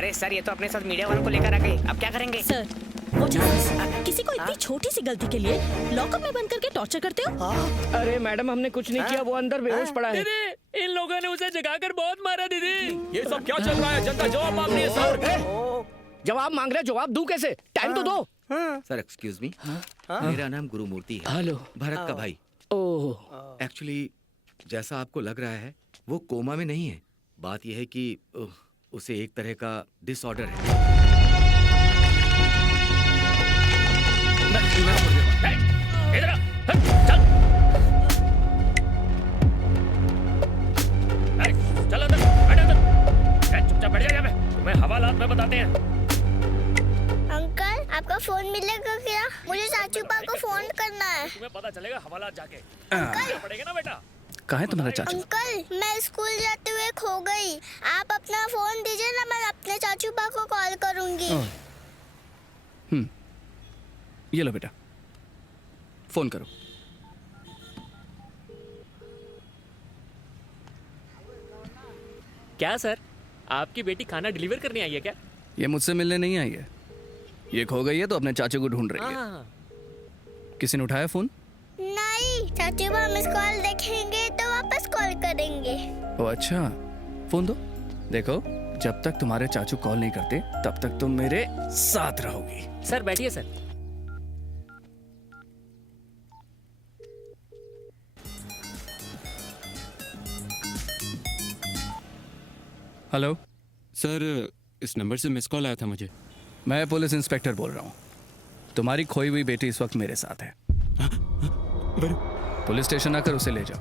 अरे सर, ये तो अपने साथ मीडिया वालों को लेकर आ गए, अब क्या करेंगे? Sir, what is this? किसी को इतनी छोटी सी गलती के लिए लॉकअप में बंद करके टॉर्चर करते हो? अरे मैडम, हमने कुछ नहीं किया, वो अंदर बेहोश पड़ा है। दीदी, इन लोगों ने उसे जगाकर बहुत मारा दीदी। ये सब क्या चल रहा है? जनता जवाब मांग रही है सर। जवाब मांग रहे, जवाब दूं कैसे? टाइम तो दो। सर एक्सक्यूज मी, मेरा नाम गुरुमूर्ति है। हेलो। भरत का भाई। ओह, एक्चुअली जैसा आपको लग रहा है वो कोमा में नहीं है। बात यह है कि उसे एक तरह का डिसऑर्डर है। इधर आ, चल। चल अंदर, बैठ अंदर। चुपचाप बैठ जा यहाँ पे, तुम्हें हवालात में बताते हैं। अंकल, आपका फोन मिलेगा क्या? मुझे चाचू पा को फोन करना है। तुम्हें पता चलेगा हवालात जाके। अंकल पड़ेगा ना बेटा। कहाँ है तुम्हारा चाचा? अंकल, मैं स्कूल जाते हुए खो गई। आप अपना फोन दीजिए ना, मैं अपने चाचू पा को कॉल करूंगी। ये लो बेटा, फोन करो। क्या सर, आपकी बेटी खाना डिलीवर करने आई है क्या? ये मुझसे मिलने नहीं आई है, ये खो गई है तो अपने चाचे को ढूंढ रही है। किसी ने उठाया फोन? नहीं, चाचू पा मिस कॉल देखेंगे तो वापस कॉल करेंगे। ओ अच्छा, फोन दो। देखो, जब तक तुम्हारे चाचू कॉल नहीं करते तब तक तुम मेरे साथ रहोगी। सर बैठिए सर। हेलो सर, इस नंबर से मिस कॉल आया था मुझे। मैं पुलिस इंस्पेक्टर बोल रहा हूँ। तुम्हारी खोई हुई बेटी इस वक्त मेरे साथ है। पुलिस स्टेशन आकर उसे ले जाओ।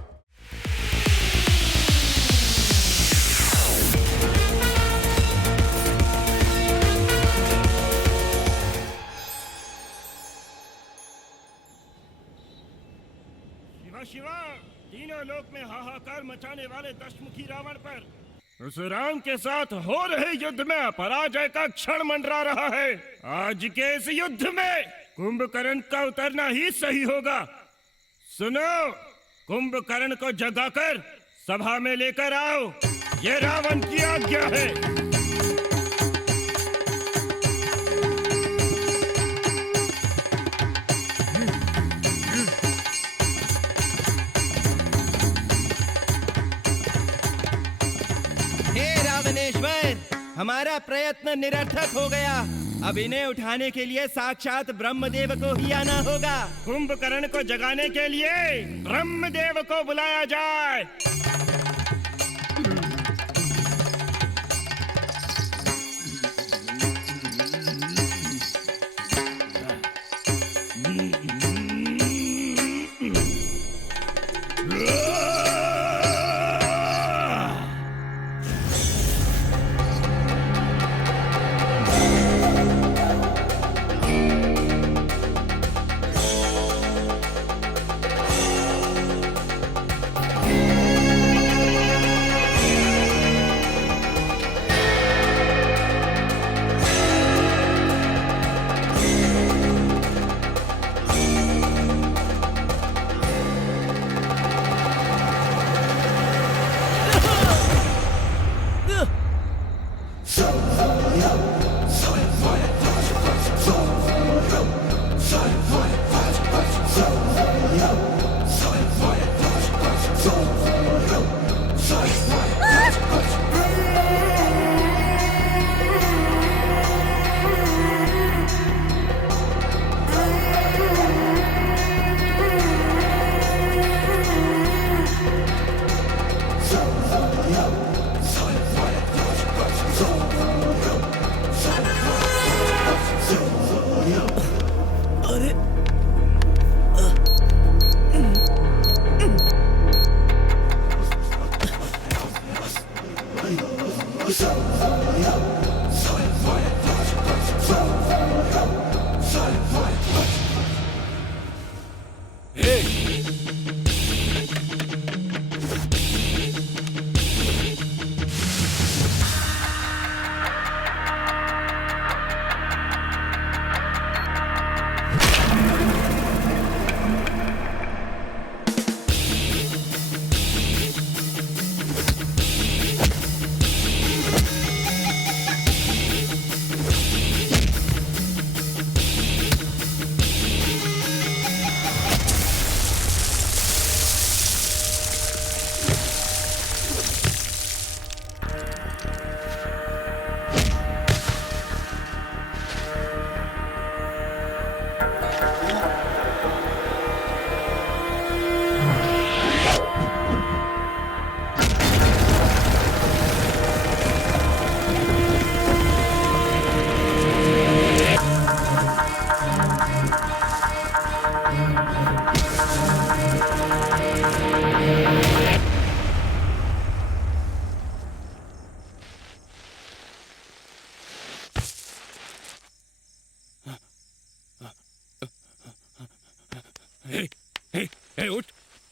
शिवा शिवा, तीनों लोक में हाहाकार मचाने वाले दशमुखी रावण पर उस राम के साथ हो रहे युद्ध में पराजय का क्षण मंडरा रहा है। आज के इस युद्ध में कुंभकर्ण का उतरना ही सही होगा। सुनो, कुंभकर्ण को जगाकर सभा में लेकर आओ, ये रावण की आज्ञा है। हमारा प्रयत्न निरर्थक हो गया। अब इन्हें उठाने के लिए साक्षात ब्रह्मदेव को ही आना होगा। कुंभकर्ण को जगाने के लिए ब्रह्मदेव को बुलाया जाए।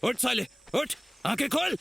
उठ साले उठ, आंखें खोल।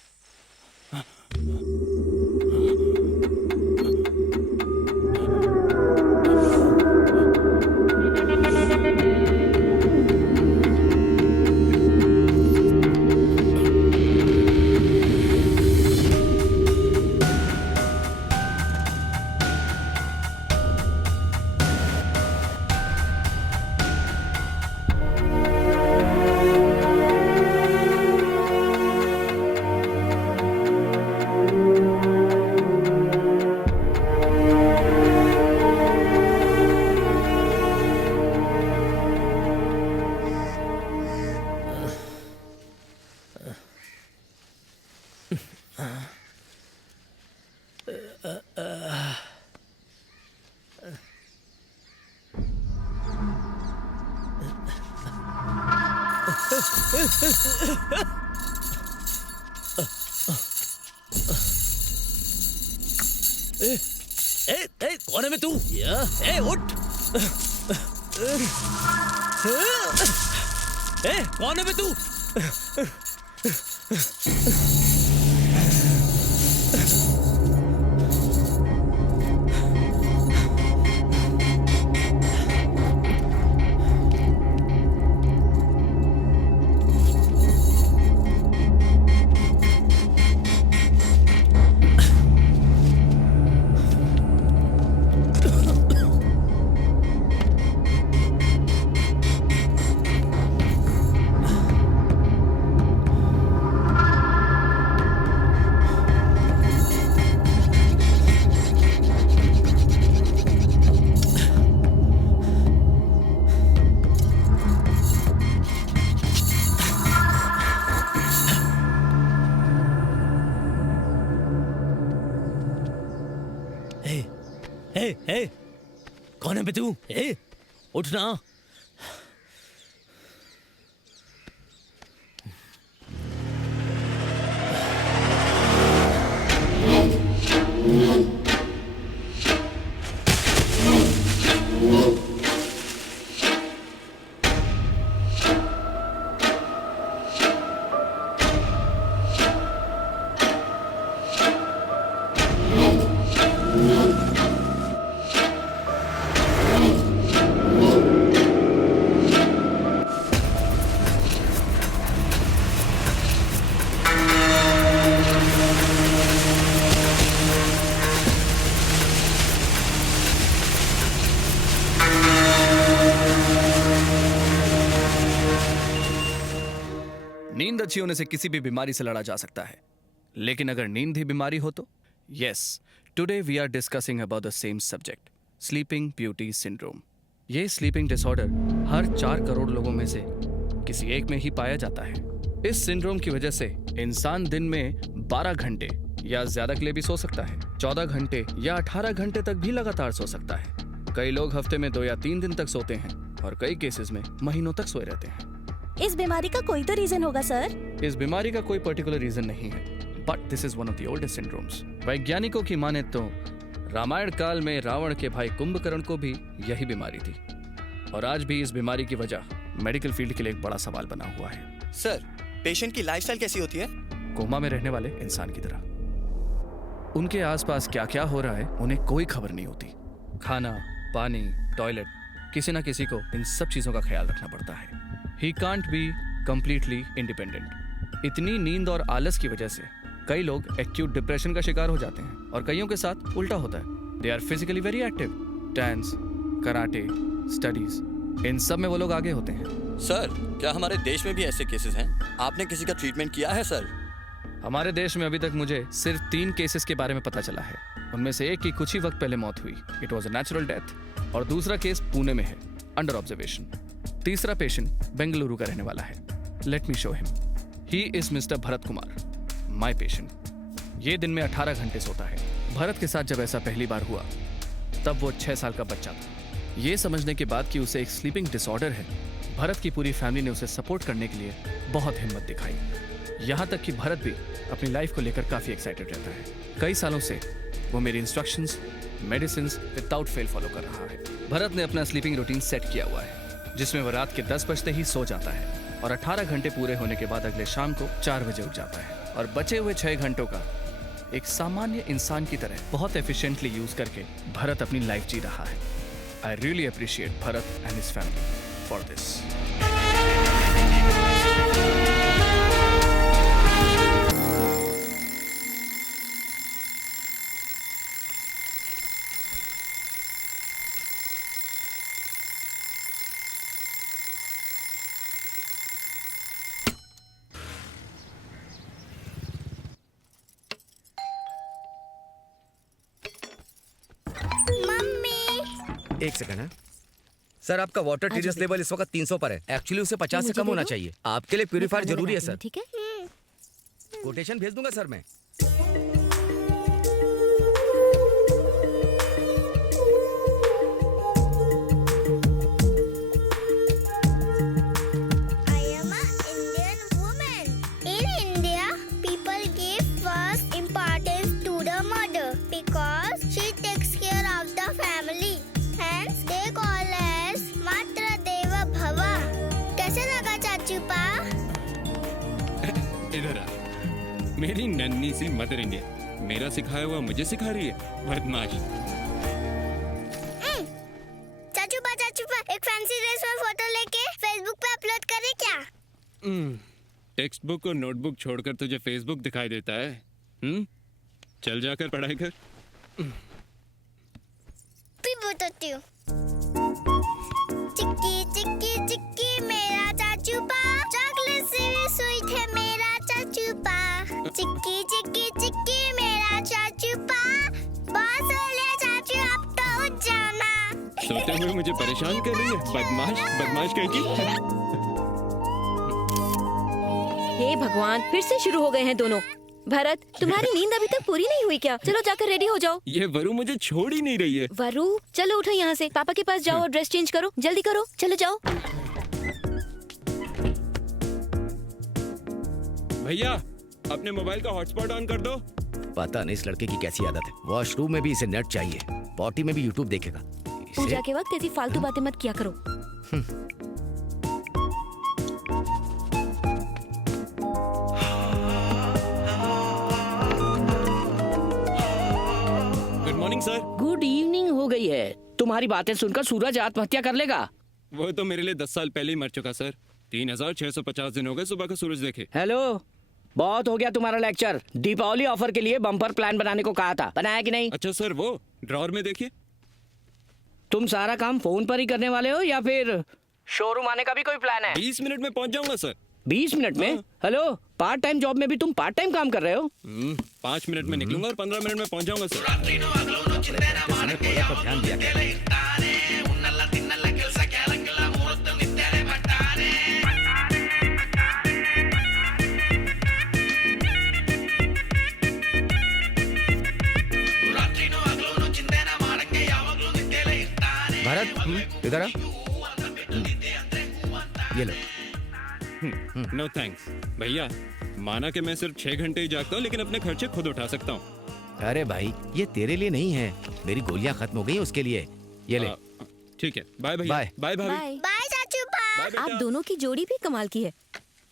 कौन है मैं तू? उठ। कौन है मैं तू? कौन है बे तू? उठ ना। नींद अच्छी होने से किसी भी बीमारी से लड़ा जा सकता है, लेकिन अगर नींद ही बीमारी हो तो? Yes, today we are discussing about the same subject, sleeping beauty syndrome. ये स्लीपिंग डिसऑर्डर हर 4 करोड़ लोगों में से किसी एक में ही पाया जाता है। इस सिंड्रोम की वजह से इंसान दिन में 12 घंटे या ज्यादा के लिए भी सो सकता है, 14 घंटे या 18 घंटे तक भी लगातार सो सकता है। कई लोग हफ्ते में 2 या 3 दिन तक सोते हैं और कई केसेस में महीनों तक सोए रहते हैं। इस बीमारी का कोई तो रीजन होगा सर? इस बीमारी का कोई पर्टिकुलर रीजन नहीं है, but this is one of the oldest syndromes. वैज्ञानिकों की माने तो रामायण काल में रावण के भाई कुंभकर्ण को भी यही बीमारी थी, और आज भी इस बीमारी की वजह मेडिकल फील्ड के लिए एक बड़ा सवाल बना हुआ है। सर, पेशेंट की लाइफस्टाइल कैसी होती है? कोमा में रहने वाले इंसान की तरह। उनके आसपास क्या क्या हो रहा है उन्हें कोई खबर नहीं होती। खाना, पानी, टॉयलेट, किसी ना किसी को इन सब चीजों का ख्याल रखना पड़ता है। He can't be completely independent। इतनी नींद और आलस की वजह से कई लोग एक्यूट डिप्रेशन का शिकार हो जाते हैं और कईयों के साथ उल्टा होता है। They are physically very active। Dance, karate, studies, इन सब में वो लोग आगे होते हैं। सर, क्या हमारे देश में भी ऐसे केसेस हैं? आपने किसी का ट्रीटमेंट किया है सर? हमारे देश में अभी तक मुझे सिर्फ 3 केसेस के बारे में पता चला है। उनमें से एक की कुछ ही वक्त पहले मौत हुई, it was a natural death, और दूसरा केस पुणे में है, अंडर ऑब्जर्वेशन। तीसरा पेशेंट बेंगलुरु का रहने वाला है। Let me show him. He is mister Bharat Kumar, my patient. ये दिन में 18 घंटे सोता है। भरत के साथ जब ऐसा पहली बार हुआ तब वो 6 साल का बच्चा था। ये समझने के बाद कि उसे एक स्लीपिंग डिसऑर्डर है, भरत की पूरी फैमिली ने उसे सपोर्ट करने के लिए बहुत हिम्मत दिखाई। यहाँ तक कि भरत भी अपनी लाइफ को लेकर काफी एक्साइटेड रहता है। कई सालों से वो मेरी instructions, medicines without fail follow कर रहा है। भरत ने अपना स्लीपिंग रूटीन सेट किया हुआ है, जिसमें वो रात के 10 बजते ही सो जाता है और 18 घंटे पूरे होने के बाद अगले शाम को 4 बजे उठ जाता है और बचे हुए 6 घंटों का एक सामान्य इंसान की तरह बहुत एफिशिएंटली यूज करके भरत अपनी लाइफ जी रहा है। I really appreciate Bharat and his family for this. एक सेकंड है सर, आपका वाटर टीडीएस लेवल इस वक्त 300 पर है। एक्चुअली उसे 50 से कम होना चाहिए। आपके लिए प्यूरीफायर जरूरी है सर। ठीक है, कोटेशन भेज दूंगा सर मैं। I am an Indian woman. In India, people give first importance to the mother because she takes care of the family. Hence, they call as Matra Deva Bhava. कैसे लगा चाचू पा? इधर आ। मेरी नन्ही सी मदर इंडिया मेरा सिखाया हुआ मुझे सिखा रही है, बदमाश। चाचू पा एक फैंसी ड्रेस में फोटो लेके फेसबुक पे अपलोड करे क्या? टेक्स्ट बुक और नोटबुक छोड़कर तुझे फेसबुक दिखाई देता है? चल जाकर पढ़ाई कर। फिर बताती हूँ। चिक्की चिक्की चिक्की मेरा चाचू पा, चॉकलेट से भी स्वीट है मेरा चाचू पा। चिक्की चिक्की चिक्की मेरा चाचू पा, बहुत सो लिया चाचू, अब तो उठ जाना। सोते हुए मुझे परेशान कर रही है, बदमाश बदमाश कहेगी। हे भगवान, फिर से शुरू हो गए हैं दोनों। भरत, तुम्हारी नींद अभी तक पूरी नहीं हुई क्या? चलो जाकर रेडी हो जाओ। ये वरु मुझे छोड़ ही नहीं रही है। वरु, चलो उठो यहाँ से, पापा के पास जाओ और ड्रेस चेंज करो, जल्दी करो, चलो जाओ। भैया, अपने मोबाइल का हॉटस्पॉट ऑन कर दो। पता नहीं इस लड़के की कैसी आदत है। वॉशरूम में भी इसे नेट चाहिए, पॉटी में भी यूट्यूब देखेगा। पूजा के वक्त ऐसी फालतू बातें मत किया करो। Good morning sir. Good evening हो गई है। तुम्हारी बातें सुनकर सूरज आत्महत्या कर लेगा। वो तो मेरे लिए 10 साल पहले ही मर चुका सर। 3650 दिन हो गए सुबह का सूरज देखे। हेलो, बहुत हो गया तुम्हारा लेक्चर। दीपावली ऑफर के लिए बम्पर प्लान बनाने को कहा था, बनाया कि नहीं? अच्छा सर, वो ड्रॉर में देखिए। तुम सारा काम फोन पर ही करने वाले हो या फिर शोरूम आने का भी कोई प्लान है? 20 मिनट में पहुंच जाऊंगा सर। 20 मिनट में? हेलो, पार्ट टाइम जॉब में भी तुम पार्ट टाइम काम कर रहे हो? 5 मिनट में निकलूंगा और 15 मिनट में पहुंच जाऊंगा सर। ध्यान दिया भरत, इधर आ। ये लो। नो थैंक्स भैया। माना कि मैं सिर्फ 6 घंटे ही जागता हूँ, लेकिन अपने खर्चे खुद उठा सकता हूँ। अरे भाई, ये तेरे लिए नहीं है, मेरी गोलियां खत्म हो गई उसके लिए। ये ले। ठीक है, बाय भैया। बाय। बाय भाभी। बाय। बाय चाचू पा। आप दोनों की जोड़ी भी कमाल की है।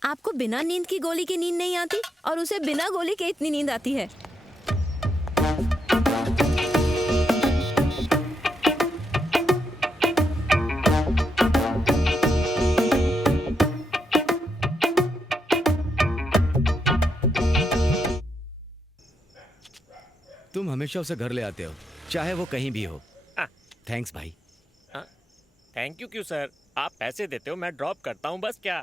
आपको बिना नींद की गोली की नींद नहीं आती और उसे बिना गोली के इतनी नींद आती है। तुम हमेशा उसे घर ले आते हो, चाहे वो कहीं भी हो। थैंक्स भाई। थैंक यू क्यों सर? आप पैसे देते हो, मैं ड्रॉप करता हूँ बस। क्या?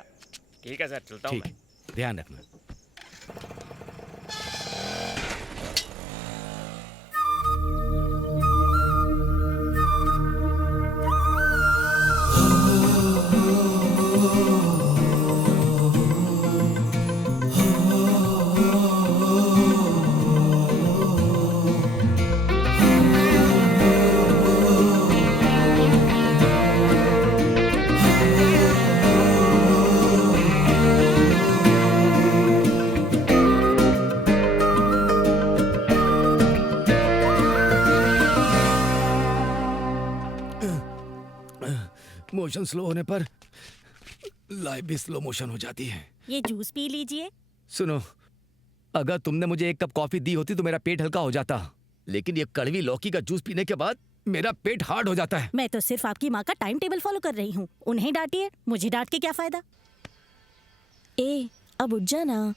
ठीक है सर, चलता हूँ ठीक, ध्यान रखना। मोशन स्लो होने पर लाइफ भी स्लो मोशन हो जाती है। ये जूस पी लीजिए। सुनो, अगर तुमने मुझे एक कप कॉफी दी होती तो मेरा पेट हल्का हो जाता, लेकिन ये कड़वी लौकी का जूस पीने के बाद मेरा पेट हार्ड हो जाता है। मैं तो सिर्फ आपकी माँ का टाइम टेबल फॉलो कर रही हूँ। उन्हें डांटिए, मुझे डांट के क्या फायदा। ए, अब उठ जाना।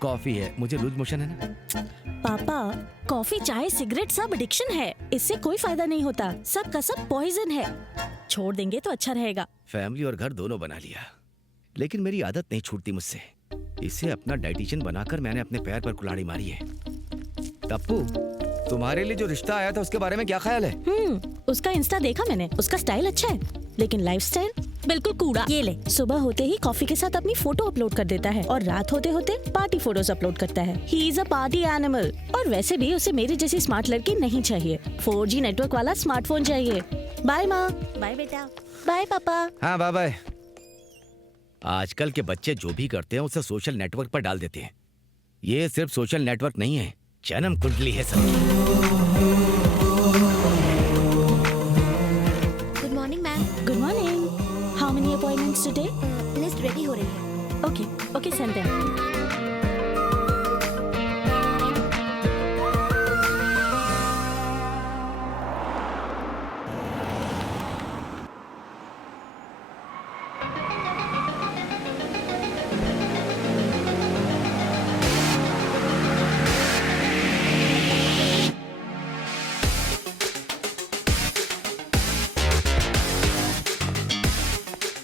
कॉफी है, मुझे लूज मोशन है ना। पापा, कॉफी, चाय, सिगरेट सब एडिक्शन है। इससे कोई फायदा नहीं होता। सब का सब पॉइजन है। छोड़ देंगे तो अच्छा रहेगा। फैमिली और घर दोनों बना लिया, लेकिन मेरी आदत नहीं छूटती मुझसे। इसे अपना डाइटिशियन बनाकर मैंने अपने पैर पर कुल्हाड़ी मारी है। टप्पू, तुम्हारे लिए जो रिश्ता आया था उसके बारे में क्या ख्याल है? उसका इंस्टा देखा मैंने। उसका स्टाइल अच्छा है, लेकिन लाइफस्टाइल बिल्कुल कूड़ा। ये ले, सुबह होते ही कॉफी के साथ अपनी फोटो अपलोड कर देता है और रात होते होते पार्टी फोटोज अपलोड करता है। He is a party animal. और वैसे भी उसे मेरी जैसी स्मार्ट लड़की नहीं चाहिए। 4G नेटवर्क वाला स्मार्टफोन चाहिए। बाय माँ। बाय बेटा। बाय पापा। हाँ, बाय बाय। आजकल के बच्चे जो भी करते हैं उसे सोशल नेटवर्क पर डाल देते हैं। ये सिर्फ सोशल नेटवर्क नहीं है, जन्म कुंडली है सबकी। Good morning ma'am. Good morning. How many appointments today? List ready हो रही है। Okay, send them.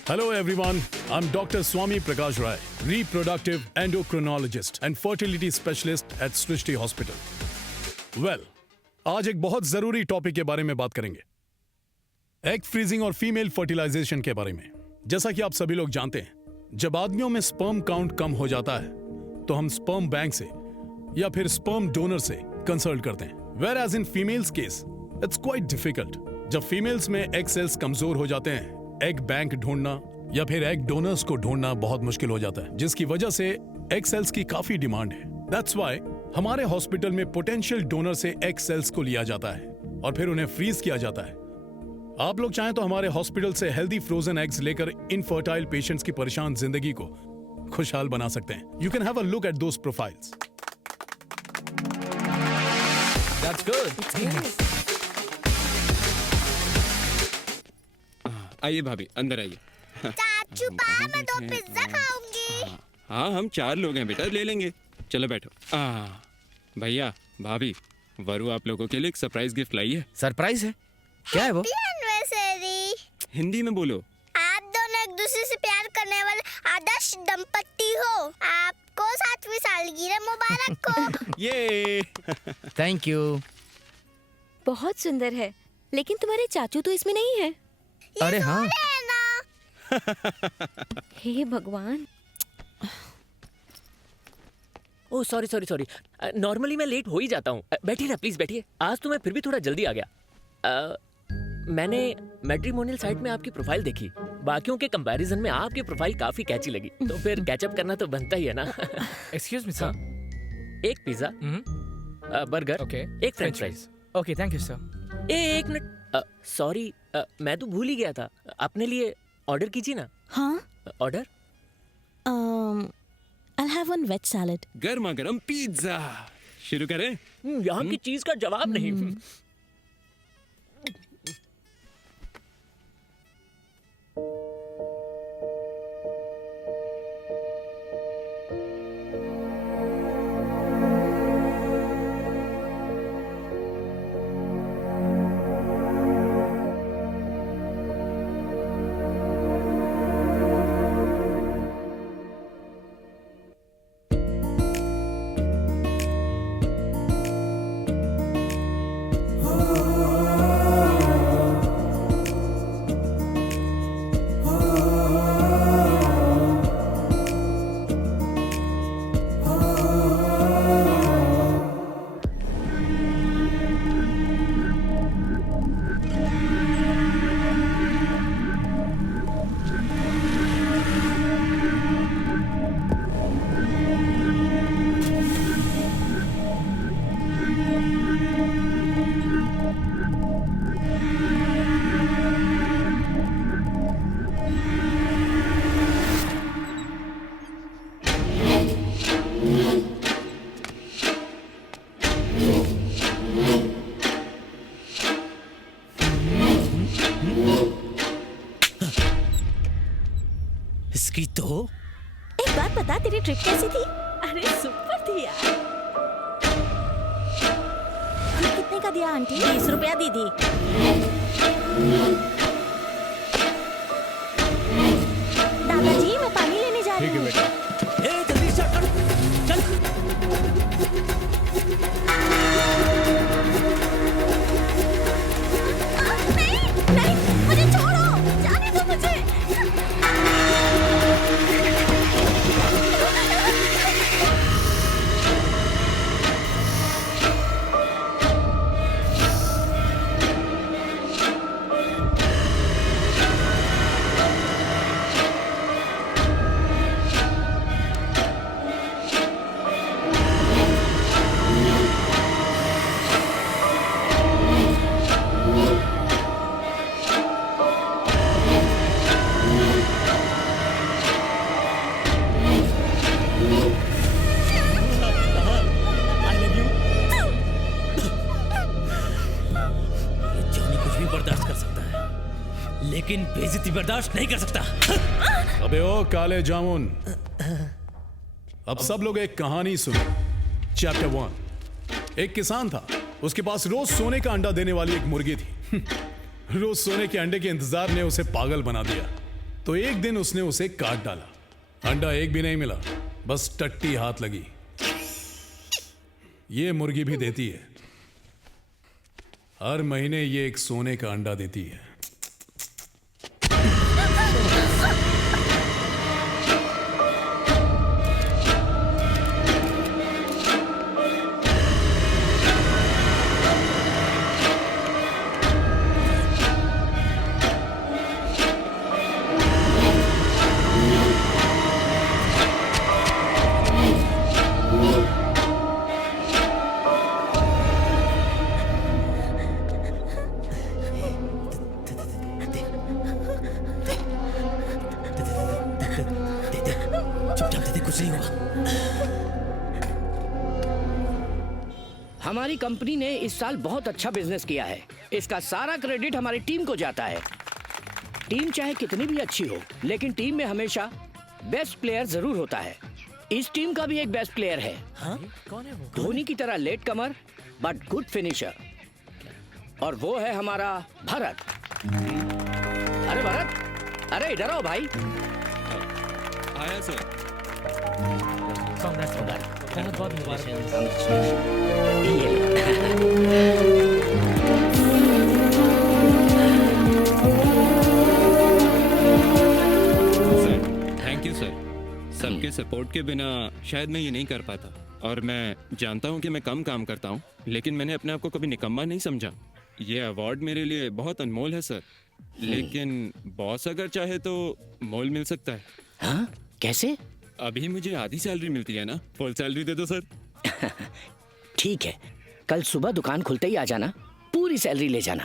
Hello everyone, I'm Dr. Swami Prakash Rai, reproductive endocrinologist and fertility specialist at Srishti Hospital. Well, आज एक बहुत जरूरी टॉपिक के बारे में बात करेंगे, एग फ्रीजिंग और फीमेल फर्टिलाइजेशन के बारे में। जैसा कि आप सभी लोग जानते हैं, जब आदमियों में स्पर्म काउंट कम हो जाता है तो हम स्पर्म बैंक से या फिर स्पर्म डोनर से कंसल्ट करते हैं। Whereas in females case, it's quite difficult. जब फीमेल्स में एग सेल्स कमजोर हो जाते हैं, एग बैंक ढूंढना या फिर एग डोनर्स को ढूंढना बहुत मुश्किल हो जाता है, जिसकी वजह से एग सेल्स की काफी डिमांड है। दैट्स व्हाई हमारे हॉस्पिटल में पोटेंशियल डोनर से एग सेल्स को लिया जाता है और फिर उन्हें फ्रीज किया जाता है। आप लोग चाहें तो हमारे हॉस्पिटल से हेल्दी फ्रोजन एग्स लेकर इनफर्टाइल पेशेंट्स की परेशान जिंदगी को खुशहाल बना सकते हैं। You can have a look at those profiles. That's good. आइए भाभी, अंदर आइए। चाचू पापा, मैं 2 पिज्जा खाऊंगी। हाँ, हम 4 लोग हैं बेटा, ले लेंगे। चलो बैठो। भैया, भाभी, वरु आप लोगों के लिए एक सरप्राइज गिफ्ट लाई है। सरप्राइज है? क्या है वो? एनिवर्सरी। हिंदी में बोलो। आप दोनों एक दूसरे से प्यार करने वाले आदर्श दंपति हो। आपको 7वीं सालगिरह मुबारक हो। ये थैंक यू। बहुत सुंदर है, लेकिन तुम्हारे चाचू तो इसमें नहीं है। अरे हाँ। हे भगवान। Oh sorry. नॉर्मली मैं लेट हो ही जाता हूँ। बैठिए ना प्लीज, बैठिए। आज तो मैं फिर भी थोड़ा जल्दी आ गया। मैंने मैट्रिमोनियल साइट में आपकी प्रोफाइल देखी। बाकियों के कंपैरिजन में आपकी प्रोफाइल काफी कैची लगी, तो फिर कैचअप करना तो बनता ही है ना। Excuse me, sir. एक पिज्जा, बर्गर, Okay. एक French fries. Okay, thank you, sir. एक मिनट, सॉरी, मैं तो भूल ही गया था। अपने लिए ऑर्डर कीजिए ना। हाँ, order. I'll have one veg salad. गर्मा गर्म पिज्जा। शुरू करें? यहाँ की चीज का जवाब नहीं। हो इसकी तो एक बात बता, तेरी ट्रिप कैसी थी? अरे सुपर थी यार। ये कितने का दिया आंटी? 20 रुपया दीदी। दादाजी मैं पानी लेने जा रही हूँ। जल्दी से चल। नहीं नहीं, मुझे छोड़ो, जाने दो मुझे। लेकिन बेइज्जती बर्दाश्त नहीं कर सकता। अबे ओ काले जामुन, अब सब लोग एक कहानी सुनो। चैप्टर 1। एक किसान था, उसके पास रोज सोने का अंडा देने वाली एक मुर्गी थी। रोज सोने के अंडे के इंतजार ने उसे पागल बना दिया, तो एक दिन उसने उसे काट डाला। अंडा एक भी नहीं मिला, बस टट्टी हाथ लगी। ये मुर्गी भी देती है, हर महीने ये एक सोने का अंडा देती है। हमारी कंपनी ने इस साल बहुत अच्छा बिजनेस किया है। इसका सारा क्रेडिट हमारी टीम को जाता है। टीम चाहे कितनी भी अच्छी हो, लेकिन टीम में हमेशा बेस्ट प्लेयर जरूर होता है। इस टीम का भी एक बेस्ट प्लेयर है। हाँ? कौन है वो? धोनी की तरह late comer but good finisher, और वो है हमारा भरत। अरे भरत, अरे इधर आओ भाई। आया सर। कांग्रेस मुबारक, बहुत बहुत मुबारक। Thank you sir. सबके सपोर्ट के बिना शायद मैं ये नहीं कर पाता, और मैं जानता हूँ कि मैं कम काम करता हूँ, लेकिन मैंने अपने आप को कभी निकम्मा नहीं समझा। ये अवार्ड मेरे लिए बहुत अनमोल है सर, लेकिन बॉस अगर चाहे तो मोल मिल सकता है। हाँ? कैसे? अभी मुझे आधी सैलरी मिलती है ना, फुल सैलरी दे दो सर। ठीक है, कल सुबह दुकान खुलते ही आ जाना, पूरी सैलरी ले जाना।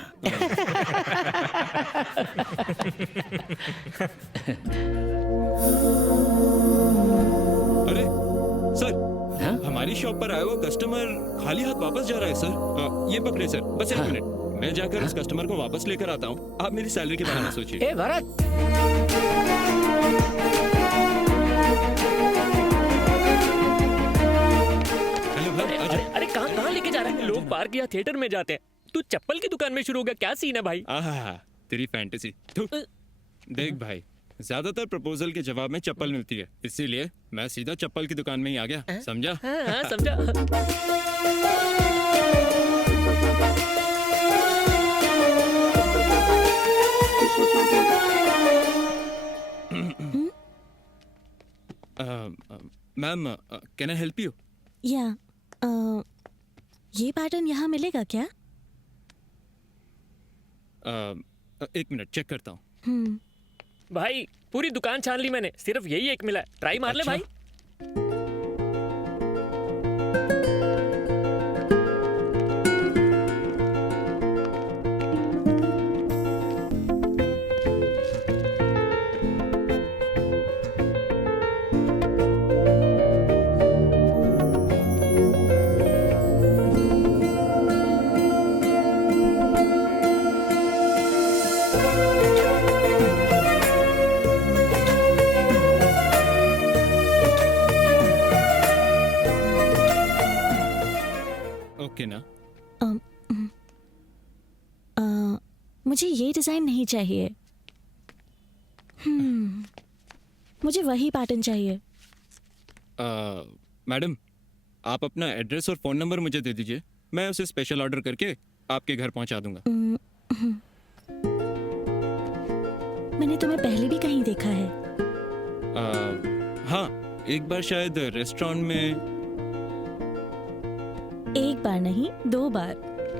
अरे सर, हाँ? हमारी शॉप पर आया हुआ कस्टमर खाली हाथ वापस जा रहा है सर। ये पकड़े सर, बस एक मिनट, मैं जाकर उस कस्टमर को वापस लेकर आता हूँ। आप मेरी सैलरी के बारे में सोचिए। ए भरत, अरे कहाँ लेके जा रहा है? लोग पार्क या थिएटर में जाते हैं, तू चप्पल की दुकान में शुरू हो गया, क्या सीन है भाई? तेरी फैंटेसी। देख भाई, ज्यादातर प्रपोजल के जवाब में चप्पल मिलती है, इसीलिए मैं सीधा चप्पल की दुकान में ही आ गया। समझा? हाँ, समझा। Ma'am, can I help you? या ये पैटर्न यहाँ मिलेगा क्या? एक मिनट चेक करता हूँ। भाई पूरी दुकान छान ली मैंने, सिर्फ यही एक मिला है, ट्राई मार ले भाई। मुझे ये डिजाइन नहीं चाहिए। मुझे वही पैटर्न चाहिए। मैडम, आप अपना एड्रेस और फ़ोन नंबर मुझे दे दीजिए, मैं उसे स्पेशल ऑर्डर करके आपके घर पहुंचा दूंगा। मैंने तुम्हें पहले भी कहीं देखा है। हाँ, एक बार शायद रेस्टोरेंट में। एक बार नहीं, 2 बार।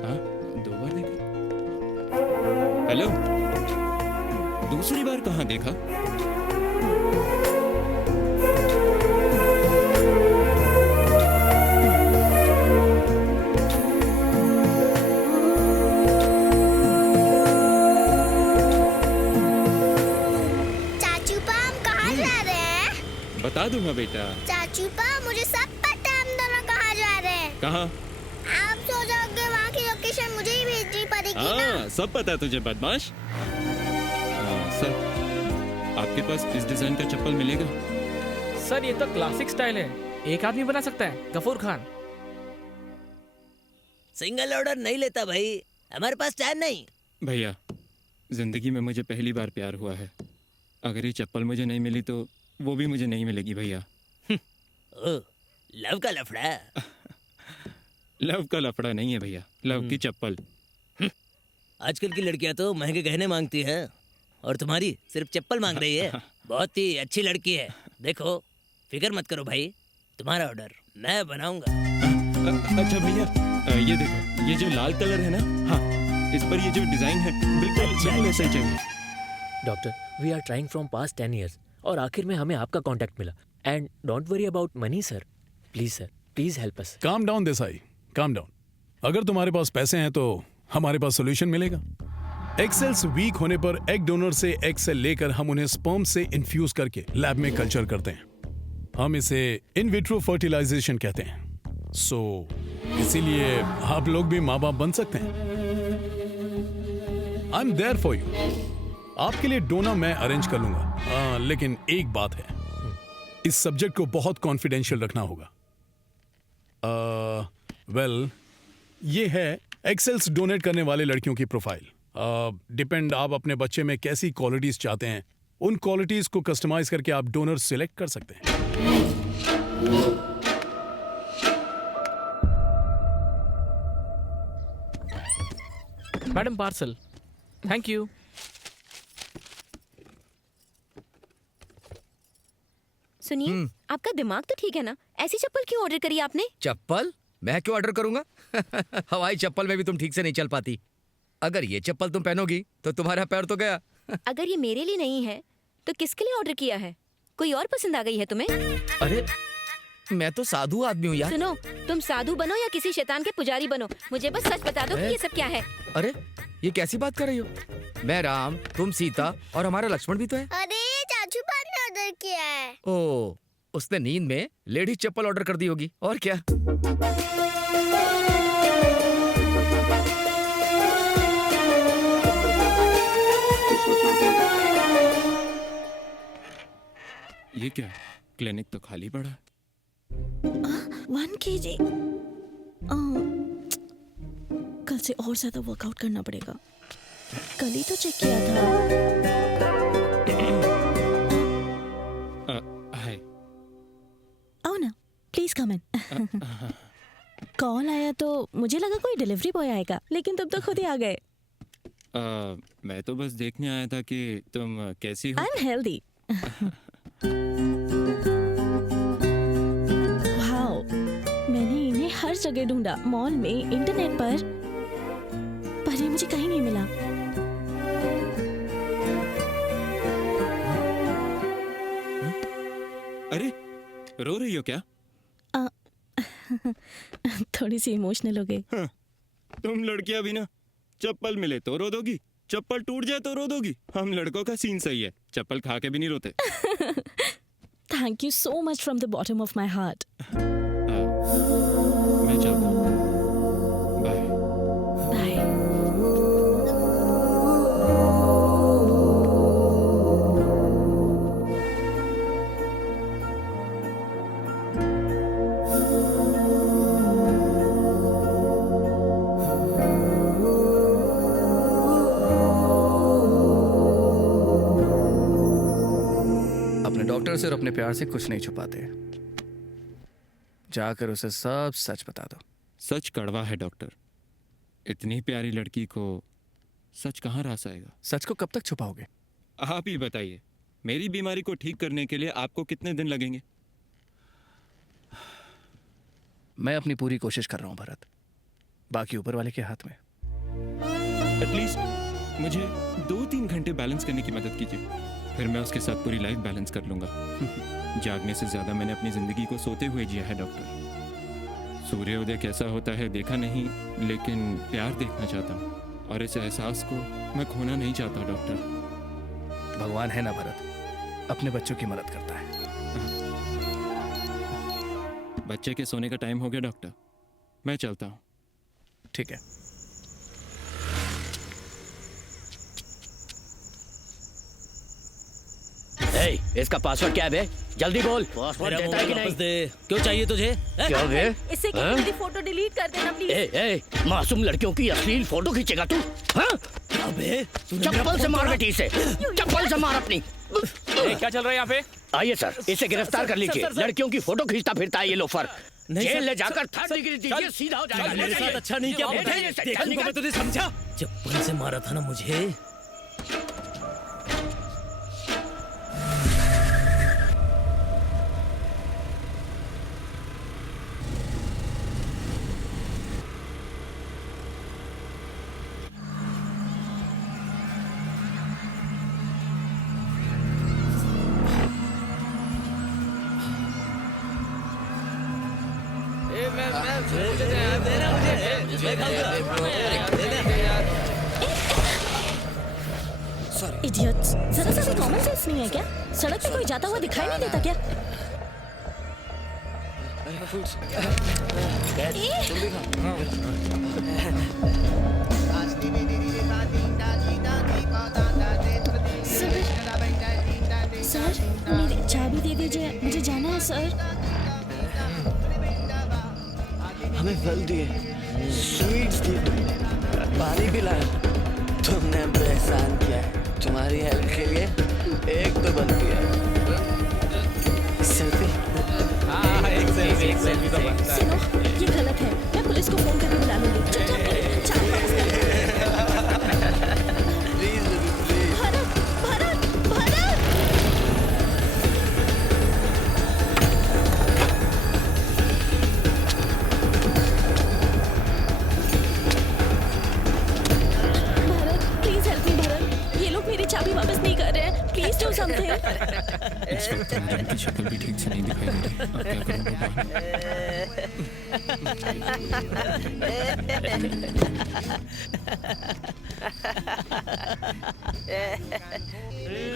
हाँ, 2 बार देखा। हेलो, दूसरी बार कहाँ देखा? बता दूंगा बेटा। चाचूपा, मुझे सब पता है हम दोनों कहाँ जा रहे हैं। कहाँ? आप सो जाओगे, वहाँ की लोकेशन मुझे ही भेजनी पड़ेगी ना। सब पता है तुझे बदमाश। सर, आपके पास इस डिजाइन का चप्पल मिलेगा? सर ये तो क्लासिक स्टाइल है, एक आदमी बना सकता है, गफूर खान। सिंगल ऑर्डर नहीं लेता भाई, हमारे पास टाइम नहीं। भैया, जिंदगी में मुझे पहली बार प्यार हुआ है। अगर ये चप्पल मुझे नहीं मिली तो वो भी मुझे नहीं मिलेगी भैया। लव का लफड़ा। लव का लफड़ा नहीं है भैया, लव की चप्पल। आजकल की लड़कियां तो महंगे गहने मांगती हैं और तुम्हारी सिर्फ चप्पल मांग रही है। बहुत ही अच्छी लड़की है। देखो, फिक्र मत करो भाई, तुम्हारा ऑर्डर मैं बनाऊंगा। अच्छा भैया, ये देखो, ये जो लाल कलर है ना, हाँ, इस पर ये जो डिजाइन है बिल्कुल ऐसा ही चाहिए। Doctor, we are trying from past 10 years और आखिर में हमें आपका कांटेक्ट मिला। And don't worry about money sir, please help us. Calm down Desai, calm down. अगर तुम्हारे पास पैसे हैं तो हमारे पास सॉल्यूशन मिलेगा। एग सेल्स वीक होने पर एग डोनर से एग सेल लेकर हम उन्हें स्पर्म से इन्फ्यूज करके लैब में कल्चर करते हैं। हम इसे इन विट्रो फर्टिलाइजेशन कहते हैं। सो इसीलिए आप लोग भी माँ बाप बन सकते हैं। I am there for you. आपके लिए डोना मैं अरेंज कर लूंगा। लेकिन एक बात है, इस सब्जेक्ट को बहुत कॉन्फिडेंशियल रखना होगा। वेल, ये है एक्सेल्स डोनेट करने वाले लड़कियों की प्रोफाइल। डिपेंड आप अपने बच्चे में कैसी क्वालिटीज चाहते हैं, उन क्वालिटीज को कस्टमाइज करके आप डोनर सिलेक्ट कर सकते हैं। Madam parcel. Thank you. सुनिए, आपका दिमाग तो ठीक है ना? ऐसी चप्पल क्यों ऑर्डर करी आपने? चप्पल मैं क्यों ऑर्डर करूंगा? हवाई चप्पल में भी तुम ठीक से नहीं चल पाती। अगर ये चप्पल तुम पहनोगी तो तुम्हारा पैर तो गया। अगर ये मेरे लिए नहीं है तो किसके लिए ऑर्डर किया है? कोई और पसंद आ गई है तुम्हें? अरे मैं तो साधु आदमी हूँ यार। सुनो, तुम साधु बनो या किसी शैतान के पुजारी बनो, मुझे बस सच बता दो कि ये सब क्या है। अरे ये कैसी बात कर रही हो? मैं राम, तुम सीता और हमारा लक्ष्मण भी तो है। अरे चाचू पान ने ऑर्डर किया है। ओ, उसने नींद में लेडीज चप्पल ऑर्डर कर दी होगी और क्या। ये क्या, क्लिनिक तो खाली पड़ा। 1 kg। कल से और ज्यादा वर्कआउट करना पड़ेगा। कल ही तो चेक किया था। हाय। आओ ना, प्लीज कम इन। कॉल आया तो मुझे लगा कोई डिलीवरी बॉय आएगा, लेकिन तुम तो खुद ही आ गए। मैं तो बस देखने आया था कि तुम कैसी हो। I am healthy. वाओ, मैंने इन्हें हर जगह ढूंढा, मॉल में, इंटरनेट पर ये मुझे कहीं नहीं मिला। अरे रो रही हो क्या? थोड़ी सी इमोशनल हो गई। तुम लड़कियां भी ना, चप्पल मिले तो रो दोगी, चप्पल टूट जाए तो रो दोगी। हम लड़कों का सीन सही है, चप्पल खा के भी नहीं रोते। Thank you so much from the bottom of my heart. मैं चलता हूँ। बाय। प्रोफेसर अपने प्यार से कुछ नहीं छुपाते। जाकर उसे सब सच बता दो। सच कड़वा है डॉक्टर। इतनी प्यारी लड़की को सच कहाँ रास आएगा? सच को कब तक छुपाओगे? आप ही बताइए, मेरी बीमारी को ठीक करने के लिए आपको कितने दिन लगेंगे? मैं अपनी पूरी कोशिश कर रहा हूं भरत, बाकी ऊपर वाले के हाथ में। एटलीस्ट मुझे 2-3 घंटे बैलेंस करने की मदद कीजिए, फिर मैं उसके साथ पूरी लाइफ बैलेंस कर लूंगा। जागने से ज्यादा मैंने अपनी जिंदगी को सोते हुए जिया है डॉक्टर। सूर्योदय कैसा होता है देखा नहीं, लेकिन प्यार देखना चाहता हूँ, और इस एहसास को मैं खोना नहीं चाहता डॉक्टर। भगवान है ना भरत, अपने बच्चों की मदद करता है। बच्चे के सोने का टाइम हो गया डॉक्टर, मैं चलता हूँ। ठीक है। इसका पासवर्ड क्या है बे? जल्दी बोल। पासवर्ड मेरा देता है कि मोबाइल वापस नहीं? दे। क्यों चाहिए तुझे? क्या बे? इससे क्या हाँ? मेरी फोटो डिलीट कर देना प्लीज। ए, मासूम लड़कियों की अश्लील फोटो खींचेगा तू? हाँ? अबे चप्पल से मार बेटी इसे, चप्पल से मार अपनी। क्या चल रहा है यहाँ पे? आइए सर, इसे गिरफ्तार कर लीजिए। सर। लड़कियों की फोटो खींचता फिरता है ये लोफर। नहीं, जेल सर, ले जाकर सर, 3rd डिग्री दीजिए, सीधा हो जाएगा। मेरे साथ अच्छा नहीं किया। देखूंगा मैं तुझे, समझा? चप्पल से मारा था ना मुझे। इडियट्स, जरा सा भी कॉमन सेंस नहीं है क्या? सड़क पे कोई जाता हुआ दिखाई नहीं देता क्या? सर, मेरी चाबी दे दीजिए, मुझे जाना है सर। हमें फल दिए, स्वीट्स दिए, पानी पिलाया। तुमने हम पे एहसान किया है, तुम्हारी हेल्प के लिए एक तो बनती है। सेल्फी? हाँ, एक सेल्फी तो बनता है। सुनो, ये गलत है। मैं पुलिस को फोन करके बुला लूंगी। चुपचाप चाबी वापस कर। Bharat, Bharat, Bharat! Bharat, please help me Bharat. ये लोग मेरी चाबी वापस नहीं कर रहे हैं। Please do something. इस वक्त मैडम की शक्ल भी ठीक से नहीं दिखाई दे रही। अब क्या करूं भगवान?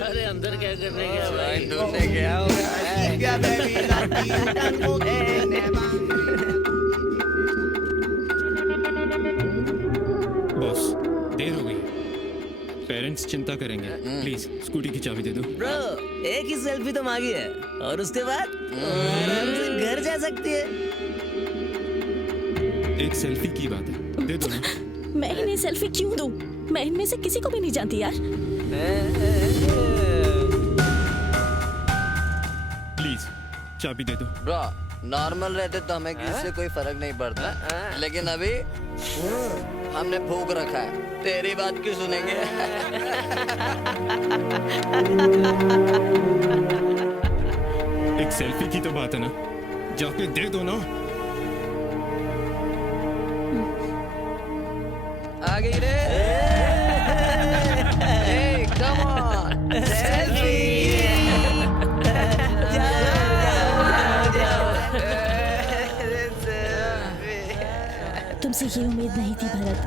अरे अंदर क्या करने गया भाई? ढूंढने गया बॉस, देर हो गई। पेरेंट्स चिंता करेंगे, प्लीज स्कूटी की चाबी दे दो। ब्रो, एक ही सेल्फी तो मांगी है, और उसके बाद आराम से घर जा सकती है। एक सेल्फी की बात है, दे दो ना। मैं इन्हें सेल्फी क्यों दूं? मैं इनमें से किसी को भी नहीं जानती यार। प्लीज चाबी दे दो। ब्रो, नॉर्मल रहते तो हमें किसी से कोई फर्क नहीं पड़ता, लेकिन अभी हमने फूक रखा है। तेरी बात क्यों सुनेंगे? एक सेल्फी की तो बात है ना, जाके दे दो ना। आ गई रे। Hey, come on, selfie. तुमसे ये उम्मीद नहीं थी भरत।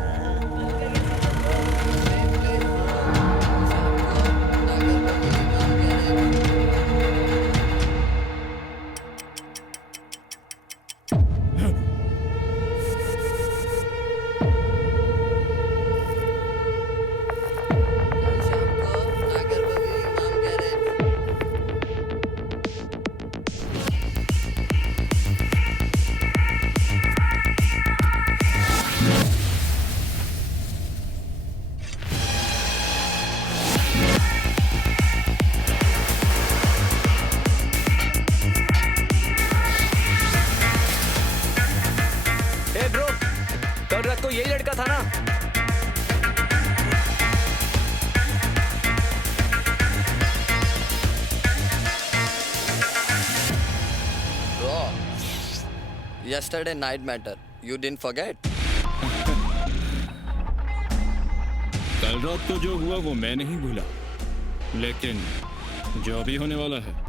कल रात को यही लड़का था ना? Bro, yesterday night matter. You didn't forget? कल रात को जो हुआ वो मैं नहीं भूला, लेकिन जो अभी होने वाला है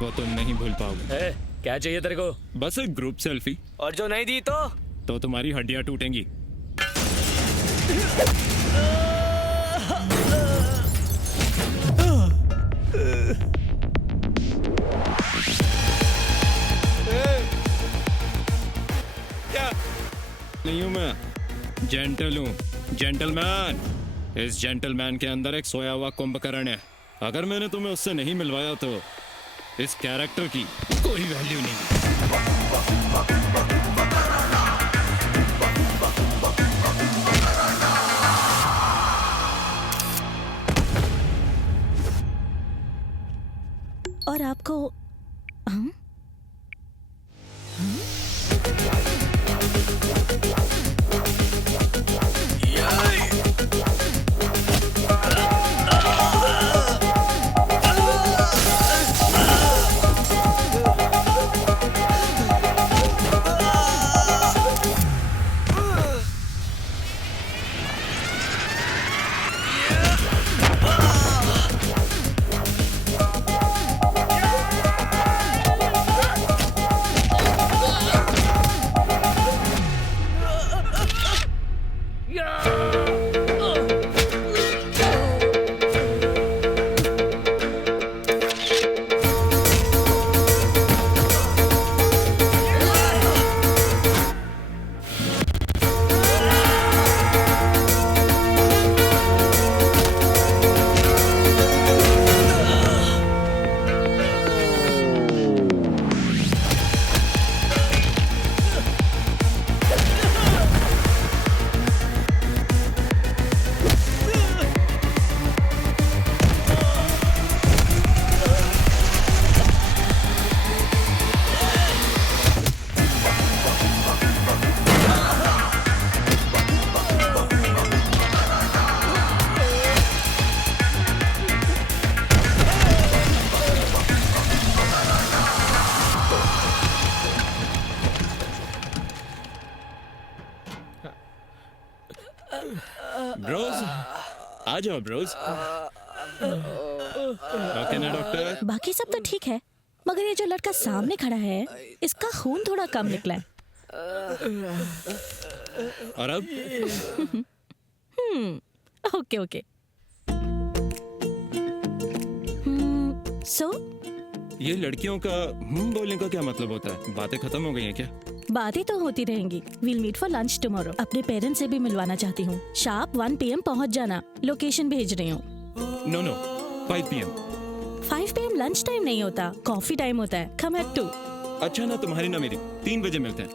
वो तुम नहीं भूल पाओगे। क्या चाहिए तेरे को? बस एक ग्रुप सेल्फी। और जो नहीं दी तो तुम्हारी हड्डियां टूटेंगी। क्या? नहीं हूं मैं, जेंटल हूं, जेंटलमैन। इस जेंटलमैन के अंदर एक सोया हुआ कुंभकर्ण है। अगर मैंने तुम्हें उससे नहीं मिलवाया तो इस कैरेक्टर की कोई वैल्यू नहीं। और आपको हम? ब्रोज, आ जाओ ब्रोज। ओके ना डॉक्टर? बाकी सब तो ठीक है, मगर ये जो लड़का सामने खड़ा है इसका खून थोड़ा कम निकला है। और अब? Okay okay. सो ये लड़कियों का बोलने का क्या मतलब होता है? बातें खत्म हो गई हैं क्या? बातें तो होती रहेंगी। We'll meet for lunch tomorrow. अपने पेरेंट्स से भी मिलवाना चाहती हूँ। शार्प 1 PM पहुँच जाना। लोकेशन भेज रही हूँ। No 5 PM। 5 PM lunch time नहीं होता, कॉफी टाइम होता है। Come at 2। अच्छा ना तुम्हारी ना मेरी, 3 बजे मिलते हैं।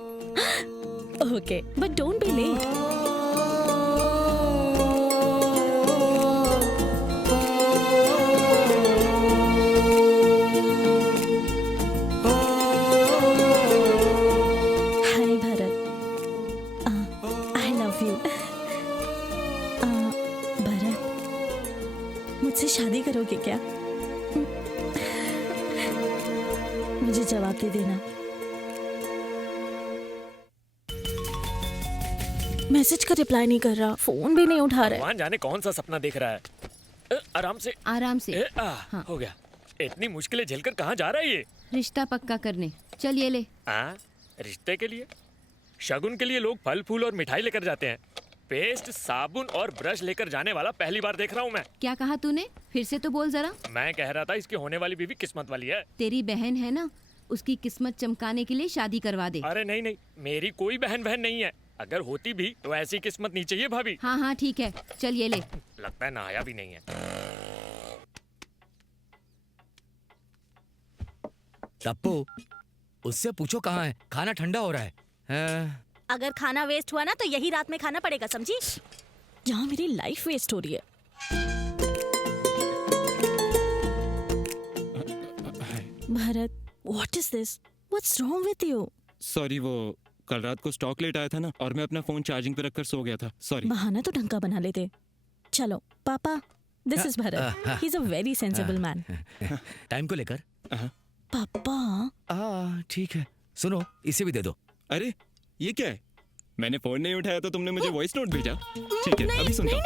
Okay, but don't be late. मुझसे शादी करोगे क्या? मुझे जवाब दे देना। मैसेज का रिप्लाई नहीं कर रहा, फोन भी नहीं उठा रहा है। भगवान जाने कौन सा सपना देख रहा है। आराम से आराम से। हाँ। हो गया। इतनी मुश्किलें झेलकर कहाँ जा रहा है ये? रिश्ता पक्का करने। चल ये ले। रिश्ते के लिए? शगुन के लिए लोग फल फूल और मिठाई लेकर जाते हैं। पेस्ट, साबुन और ब्रश लेकर जाने वाला पहली बार देख रहा हूँ मैं। क्या कहा तूने? फिर से तो बोल जरा। मैं कह रहा था इसकी होने वाली बीवी किस्मत वाली है। तेरी बहन है ना, उसकी किस्मत चमकाने के लिए शादी करवा दे। अरे नहीं नहीं, मेरी कोई बहन नहीं है। अगर होती भी तो ऐसी किस्मत नहीं चाहिए भाभी। हाँ हाँ ठीक है, चल ये ले। लगता है नहाया भी नहीं है। टप्पू, उससे पूछो कहाँ है, खाना ठंडा हो रहा है। अगर खाना वेस्ट हुआ ना तो यही रात में खाना पड़ेगा, समझी? जहाँ मेरी लाइफ वेस्ट हो रही है। Bharat, what is this? What's wrong with you? Sorry, वो कल रात को स्टॉक लेट आया था ना, और मैं अपना फोन चार्जिंग पे रखकर सो गया था, सॉरी। बहाना तो ढंग का बना लेते। चलो पापा, this is Bharat, he is a very sensible man. Time को लेकर पापा ठीक है, सुनो इसे भी दे दो। अरे ये क्या है? मैंने फोन नहीं उठाया तो तुमने मुझे वॉइस नोट भेजा। ठीक है, अभी सुनता हूँ।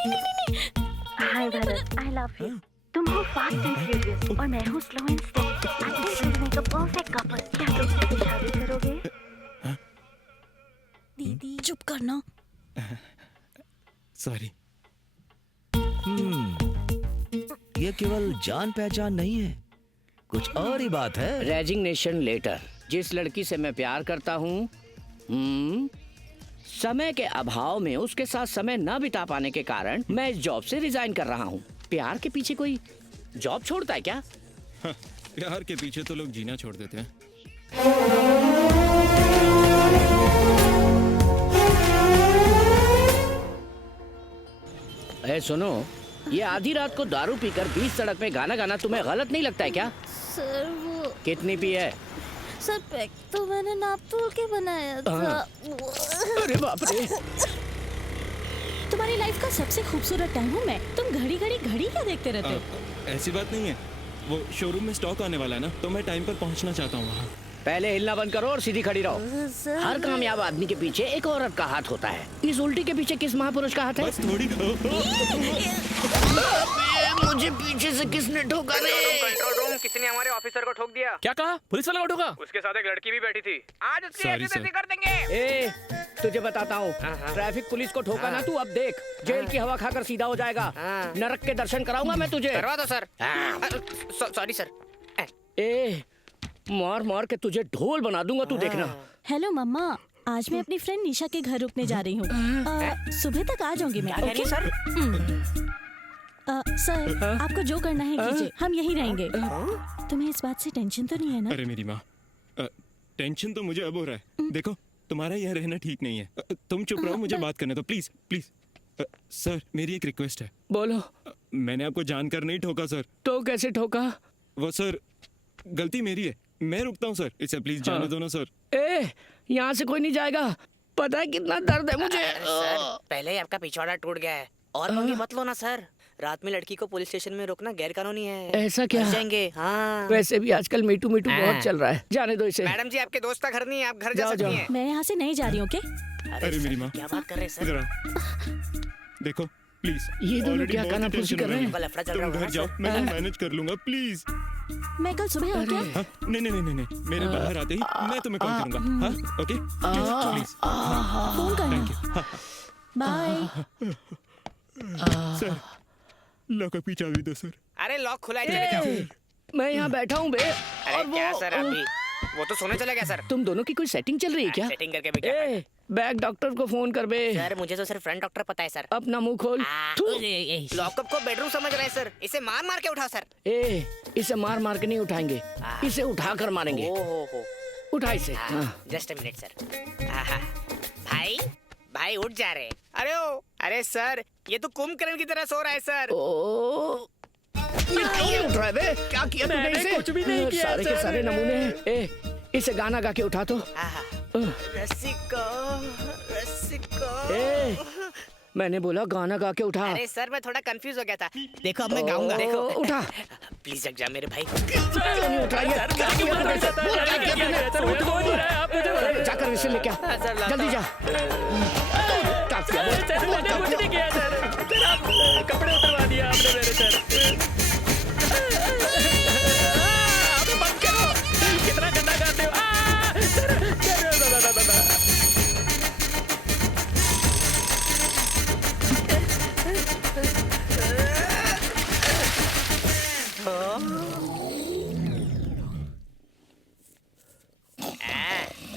हाय भरत, आई लव यू। तुम हो फास्ट एंड फ्यूरियस और मैं हूँ स्लो एंड स्टेडी। एक्टिंग करने का परफेक्ट कपल। क्या तुम मुझसे शादी करोगे? दीदी चुप करना। सॉरी। ये केवल जान पहचान नहीं है, कुछ और ही बात है। Resignation letter. जिस लड़की से मैं प्यार करता हूँ, समय के अभाव में उसके साथ समय न बिता पाने के कारण मैं इस जॉब से रिजाइन कर रहा हूँ। प्यार के पीछे कोई जॉब छोड़ता है क्या? प्यार के पीछे तो लोग जीना छोड़ देते हैं। सुनो, ये आधी रात को दारू पीकर बीच सड़क में गाना गाना तुम्हें गलत नहीं लगता है क्या? सर वो कितनी पी है? सर पैक तो मैंने नाप तोल के बनाया था। अरे बाप रे। तुम्हारी लाइफ का सबसे खूबसूरत टाइम हूँ मैं। तुम घड़ी घड़ी घड़ी क्या देखते रहते हो? ऐसी बात नहीं है, वो शोरूम में स्टॉक आने वाला है ना, तो मैं टाइम पर पहुंचना चाहता हूँ वहाँ। पहले हिलना बंद करो और सीधी खड़ी रहो। हर कामयाब आदमी के पीछे एक औरत का हाथ होता है। इस उल्टी के पीछे किस महापुरुष का हाथ है? बस थोड़ी मुझे पीछे से किसने ठोका रे? कंट्रोल रूम, किसी ने हमारे ऑफिसर को ठोक दिया। क्या कहा? पुलिस वाला को ठोका? उसके साथ एक लड़की भी बैठी थी। आज उसकी Sorry, ऐसी तैसी sir. कर देंगे। ए, तुझे बताता हूँ, ट्रैफिक पुलिस को ठोका ना तू, अब देख जेल की हवा खाकर सीधा हो जाएगा। नरक के दर्शन कराऊंगा मैं तुझे। करवा दो सर। Sorry sir. ए, मार मार के तुझे ढोल बना दूंगा, तू देखना। हेलो मम्मा, आज मैं अपनी फ्रेंड निशा के घर रुकने जा रही हूँ। सुबह तक आ जाऊंगी मैं। Okay sir? सर, आपको जो करना है कीजिए, हम यहीं रहेंगे। तुम्हें इस बात से टेंशन तो नहीं है ना? अरे मेरी माँ, टेंशन तो मुझे अब हो रहा है। देखो, तुम्हारा यह रहना ठीक नहीं है। तुम चुप रहो, मुझे बात करने दो प्लीज प्लीज। सर, मेरी एक रिक्वेस्ट है। बोलो। मैंने आपको जानकर नहीं ठोका सर। तो कैसे ठोका? वो सर, गलती मेरी है, मैं रुकता हूँ सर, इसे प्लीज जाने दो ना सर। ए, यहाँ से कोई नहीं जाएगा, पता है कितना दर्द है मुझे। सर, पहले ही आपका पिछवाड़ा टूट गया है और पंगे मत लो ना सर। रात में लड़की को पुलिस स्टेशन में रोकना गैर कानूनी है। ऐसा क्या? फंस जाएंगे। हाँ। वैसे भी आजकल मीटू मीटू बहुत चल रहा है, जाने दो इसे। मैडम जी, आपके दोस्त का घर नहीं है, आप घर जा सकती हैं। मैं यहाँ से नहीं जा रही हूँ। ओके? अरे मेरी माँ, क्या बात कर रहे हैं सर? देखो प्लीज। ये दोनों क्या कानाफूसी कर रहे हैं? तुम घर जाओ, मैं मैनेज कर लूंगा प्लीज। मैं कल सुबह आ क्या? हाँ, नहीं, मेरे बाहर आते ही मैं तुम्हें कॉल करूंगा। हाँ, ओके प्लीज। फोन करना। बाय। सर, लॉक का पीछा भी दो सर। अरे लॉक खुला है। मैं यहाँ बैठा हूँ बे। अरे क्या सर, अभी वो तो सोने चला गया सर। तुम दोनों की कोई सेटिंग चल रही है क्या? सेटिंग करके भी क्या फायदा? बैग डॉक्टर को फोन कर बे। सर, मुझे तो सिर्फ फ्रंट डॉक्टर पता है सर। अपना मुंह खोल। लॉकअप को बेडरूम समझ रहे हैं सर। इसे मार मार के उठाओ सर। ए, इसे मार मार के नहीं उठाएंगे, इसे उठा कर मारेंगे। ओहो, उठा इसे। Just a minute sir. भाई उठ जा रहे। अरे सर, ये तो कुंभकर्ण की तरह सो रहा है सर। ये क्यों उठ रहा है बे? क्या किया तूने इसे? कुछ भी नहीं किया सारे के सर। सारे नमूने हैं। ए, इसे गाना गा के उठा तो। रसिको। ए, मैंने बोला गाना गा के उठा। अरे सर, मैं थोड़ा कंफ्यूज हो गया था। देखो अब मैं गाऊंगा। देखो उठा। प्लीज जग जा मेरे भाई। क्यों नहीं उठ रहा है? क्या किया तूने? जाकर इसे लेके आ, जल्दी जा। कुछ नहीं किया सर। कपड़े उतरवा दिया आपने मेरे सर। बंद करो, कितना गंदा गाते हो।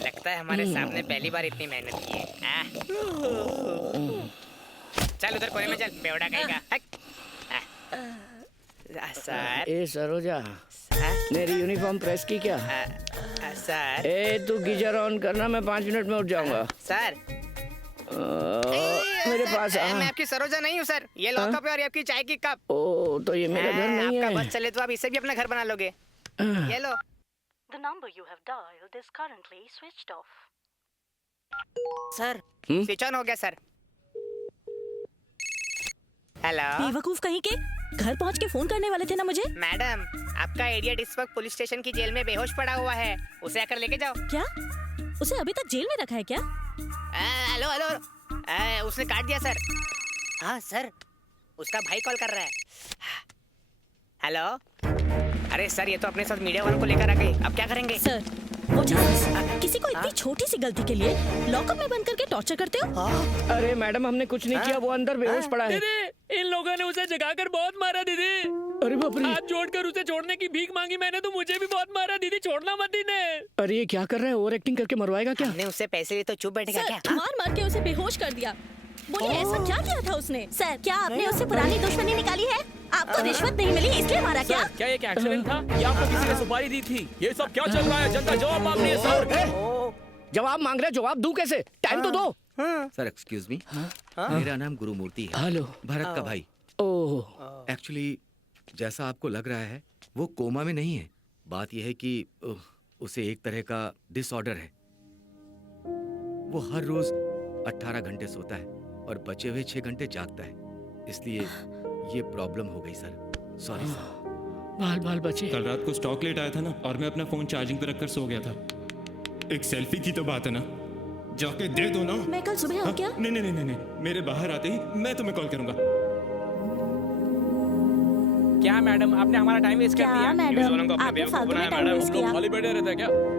लगता है हमारे सामने पहली बार इतनी मेहनत की है। चल उधर कोने में चल, बेवड़ा कहेगा। सर। ए सरोजा, मेरी यूनिफॉर्म प्रेस की क्या? सर। ए, तू गीजर ऑन करना, मैं 5 मिनट में उठ जाऊंगा। सर, मेरे पास मैं आपकी सरोजा नहीं हूँ सर। ये लॉकअप है और ये आपकी चाय की कप। ओ, तो ये मेरा घर नहीं है। आपका बस चले तो आप इसे भी अपना घर बना लोगे। ये लो। The number you have dialed is currently switched off. Sir switch on हो गया सर। हेलो बेवकूफ कहीं के, घर पहुंच के फोन करने वाले थे ना मुझे। मैडम, आपका इडियट इस वक्त पुलिस स्टेशन की जेल में बेहोश पड़ा हुआ है, उसे आकर लेके जाओ। क्या? उसे अभी तक जेल में रखा है क्या? हेलो हेलो, उसने काट दिया सर। हाँ सर, उसका भाई कॉल कर रहा है। हेलो, अरे सर ये तो अपने साथ मीडिया वालों को लेकर आ गई, अब क्या करेंगे? सर वो किसी को इतनी छोटी सी गलती के लिए लॉकअप में बंद करके टॉर्चर करते हो? अरे मैडम हमने कुछ नहीं किया, वो अंदर बेहोश पड़ा है। दीदी, इन लोगों ने उसे जगाकर बहुत मारा दीदी। अरे बाप रे, हाथ जोड़कर उसे छोड़ने की भीख मांगी मैंने, तो मुझे भी बहुत मारा दीदी, छोड़ना मत इन्हें। अरे ये क्या कर रहा है, ओवर एक्टिंग करके मरवाएगा क्या? हमने उससे पैसे लिए तो चुप बैठेगा क्या? मार मार के उसे बेहोश कर दिया। बोलिए ऐसा क्या किया था उसने? सर क्या आपने उससे पुरानी दुश्मनी निकाली है? आपको रिश्वत नहीं मिली इसलिए मारा क्या? क्या ये एक्सीडेंट था या आपको किसी ने सुपारी दी थी? ये सब क्या चल रहा है? जनता जवाब मांग रही है सर। जवाब मांग रहे, जवाब दूं कैसे? टाइम तो दो। सर एक्सक्यूज मी, मेरा नाम गुरुमूर्ति है। हेलो, भरत का भाई। ओह, एक्चुअली जैसा आपको लग रहा है वो कोमा में नहीं है। बात यह है कि उसे एक तरह का डिसऑर्डर है। वो हर रोज 18 घंटे सोता है और बचे हुए 6 घंटे जागता है, इसलिए ये प्रॉब्लम हो गई सर। Sorry sir. बाल बाल बचे। कल रात को स्टॉक लेट आया था ना, और मैं अपना फोन चार्जिंग पे रखकर सो गया था। एक सेल्फी की तो बात है ना, जाके दे दो ना। मैं कल सुबह आऊं क्या? नहीं नहीं नहीं नहीं, मेरे बाहर आते ही मैं तुम्हें कॉल करूंगा। क्या मैडम, आपने हमारा टाइम वेस्ट कर दिया। मैडम आपने फालतू में टाइम वेस्ट किया। खाली बैठे रहते हैं क्या?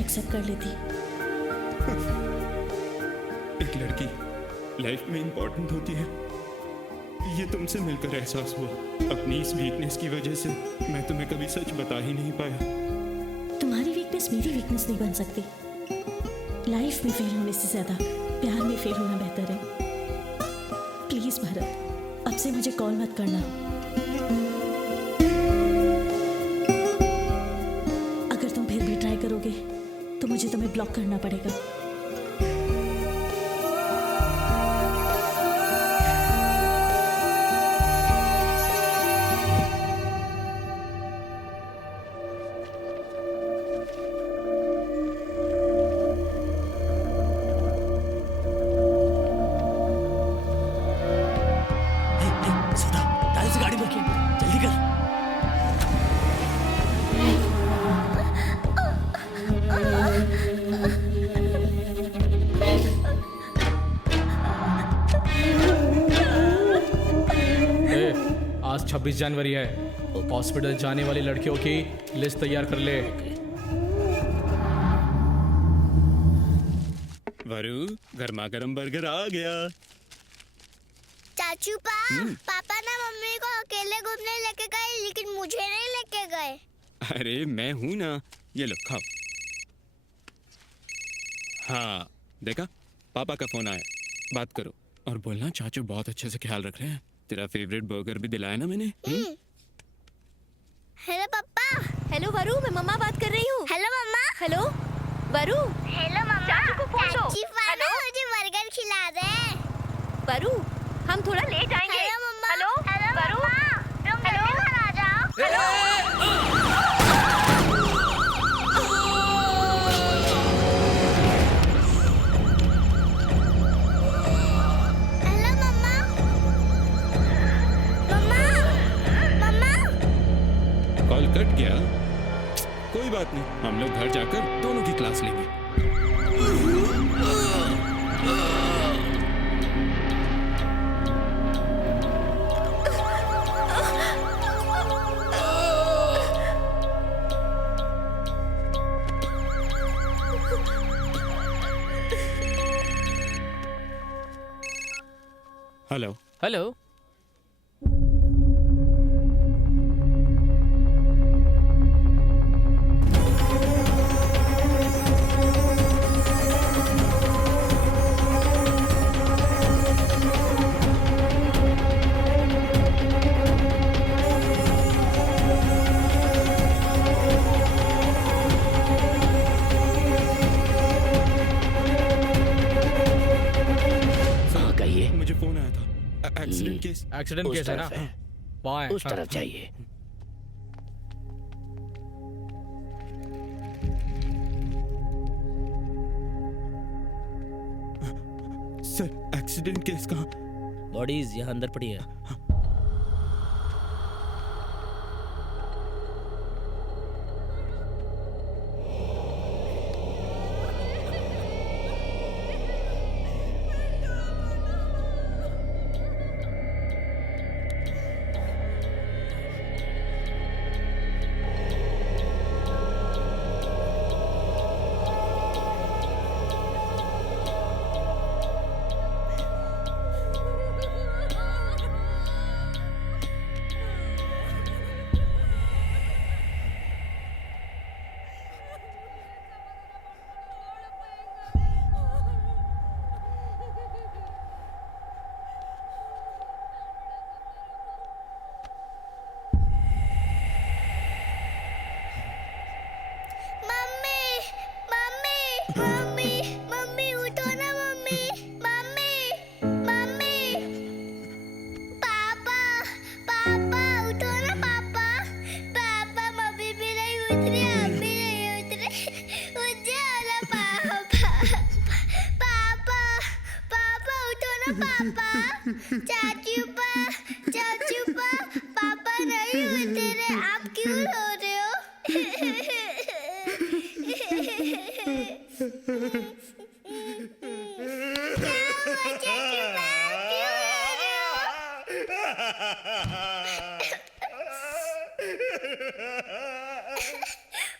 एक्सेप्ट कर लेती। एक लड़की लाइफ में इंपॉर्टेंट होती है, ये तुमसे मिलकर एहसास हुआ। अपनी इस वीकनेस की वजह से मैं तुम्हें कभी सच बता ही नहीं पाया। तुम्हारी वीकनेस मेरी वीकनेस नहीं बन सकती। लाइफ में फेल होने से ज्यादा प्यार में फेल होना बेहतर है। प्लीज भरत, अब से मुझे कॉल मत करना। अगर तुम फिर भी ट्राई करोगे तो मुझे तुम्हें ब्लॉक करना पड़ेगा। आज 26 जनवरी है, हॉस्पिटल जाने वाली लड़कियों की लिस्ट तैयार कर ले। वरु, गर्मा गर्म बर्गर आ गया। चाचू पापा ना मम्मी को अकेले घूमने लेके गए, लेकिन मुझे नहीं लेके गए। अरे मैं हूं ना, ये लो खाओ। हाँ देखा, पापा का फोन आया, बात करो और बोलना चाचू बहुत अच्छे से ख्याल रख रहे हैं। तेरा फेवरेट बर्गर भी दिलाया ना मैंने। हेलो पापा। हेलो वरु, मैं मम्मा बात कर रही हूँ। हेलो मम्मा। हेलो वरु। हेलो मम्मा। चाचू को फोन दो। हेलो, मुझे बर्गर खिला दे। वरु, हम थोड़ा लेट आएंगे। हेलो मम्मा। हेलो वरु, तुम जल्दी घर आ जाओ। हेलो मम्मा। मम्मा, मम्मा। कॉल कट गया, कोई बात नहीं, हम लोग घर जाकर दोनों की क्लास लेंगे। Hello hello. हाँ कहिए। मुझे फोन आया था, एक्सीडेंट केस। एक्सीडेंट उस केस है ना? तरफ है, वहाँ है। उस तरफ जाइए। सर एक्सीडेंट केस कहाँ? बॉडीज यहाँ अंदर पड़ी है। मम्मी उठो ना मम्मी। मम्मी पापा उठो ना पापा मम्मी भी नहीं उठ रही, आप भी नहीं उठ रहे। उठ जाओ ना पापा उठो ना पापा। चाचू पापा नहीं उठ रहे, आप क्यों रो रहे हो?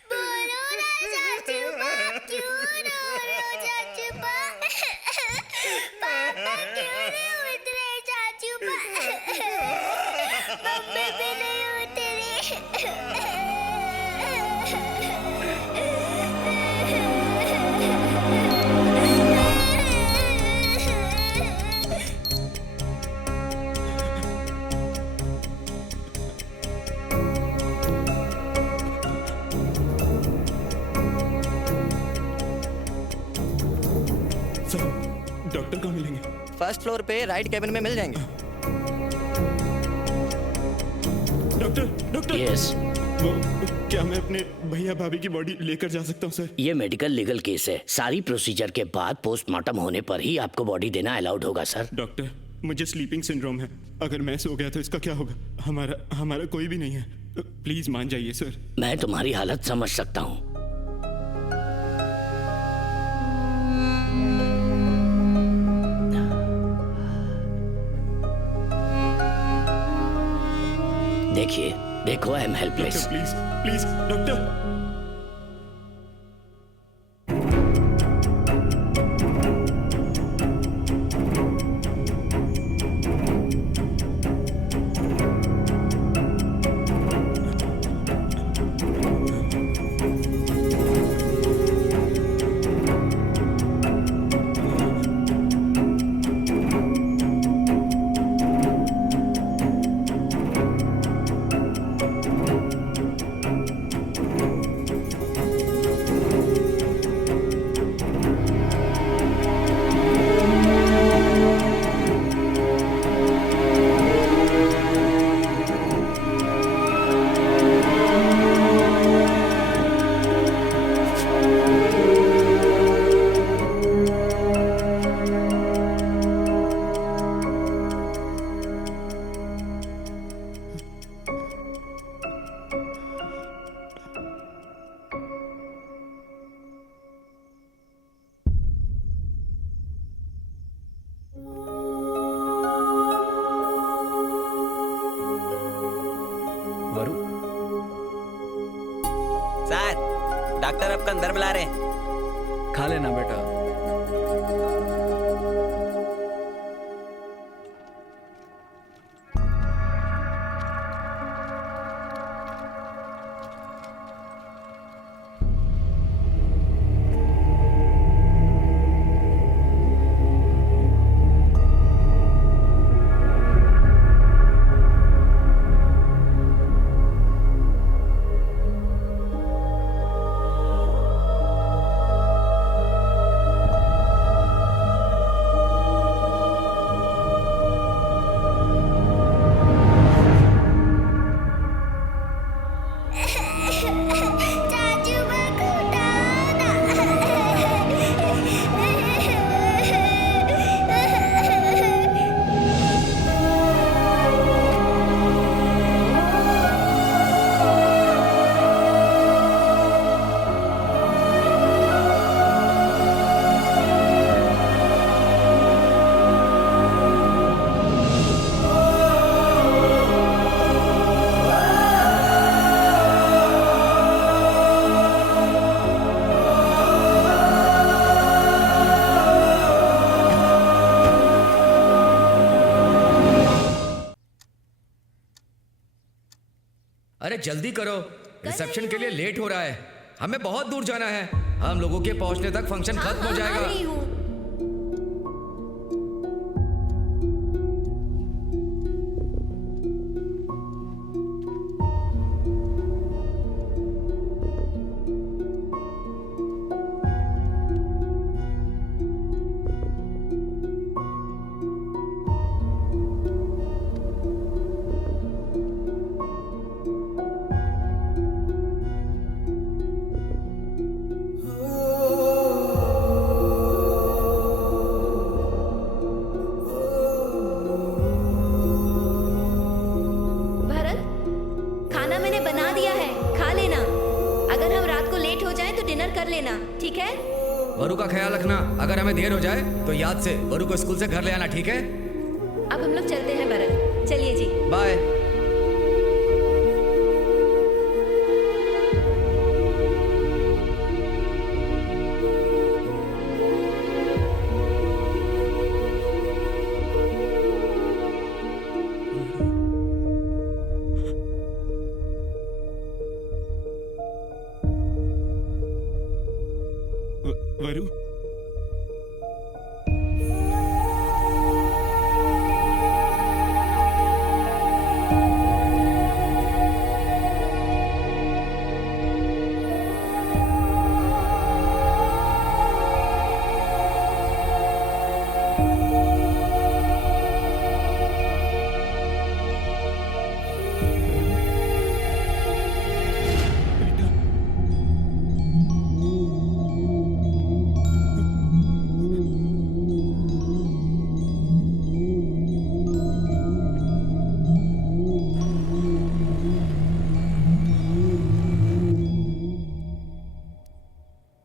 बोलो ना चाचू क्यों रो रहे हो? चाचू पापा क्यों नहीं उठ रहे? चाचू मम्मी भी नहीं उठ रही। सर डॉक्टर कहाँ मिलेंगे? फर्स्ट फ्लोर पे राइट कैबिन में मिल जाएंगे। Doctor yes. वो क्या मैं अपने भैया भाभी की बॉडी लेकर जा सकता हूँ सर? ये मेडिकल लीगल केस है, सारी प्रोसीजर के बाद पोस्टमार्टम होने पर ही आपको बॉडी देना अलाउड होगा सर। डॉक्टर मुझे स्लीपिंग सिंड्रोम है, अगर मैं सो गया तो इसका क्या होगा? हमारा कोई भी नहीं है, प्लीज मान जाइए सर। मैं तुम्हारी हालत समझ सकता हूँ। देखो I am helpless. Please please doctor. Sir doctor आपको अंदर बुला रहे हैं। खा लेना बेटा। जल्दी करो, रिसेप्शन के लिए लेट हो रहा है। हमें बहुत दूर जाना है। हम लोगों के पहुंचने तक फंक्शन खत्म हो जाएगा। ठीक है? वरु का ख्याल रखना। अगर हमें देर हो जाए तो याद से वरु को स्कूल से घर ले आना, ठीक है? अब हम लोग चलते हैं भरत। चलिए जी। बाय। वरु,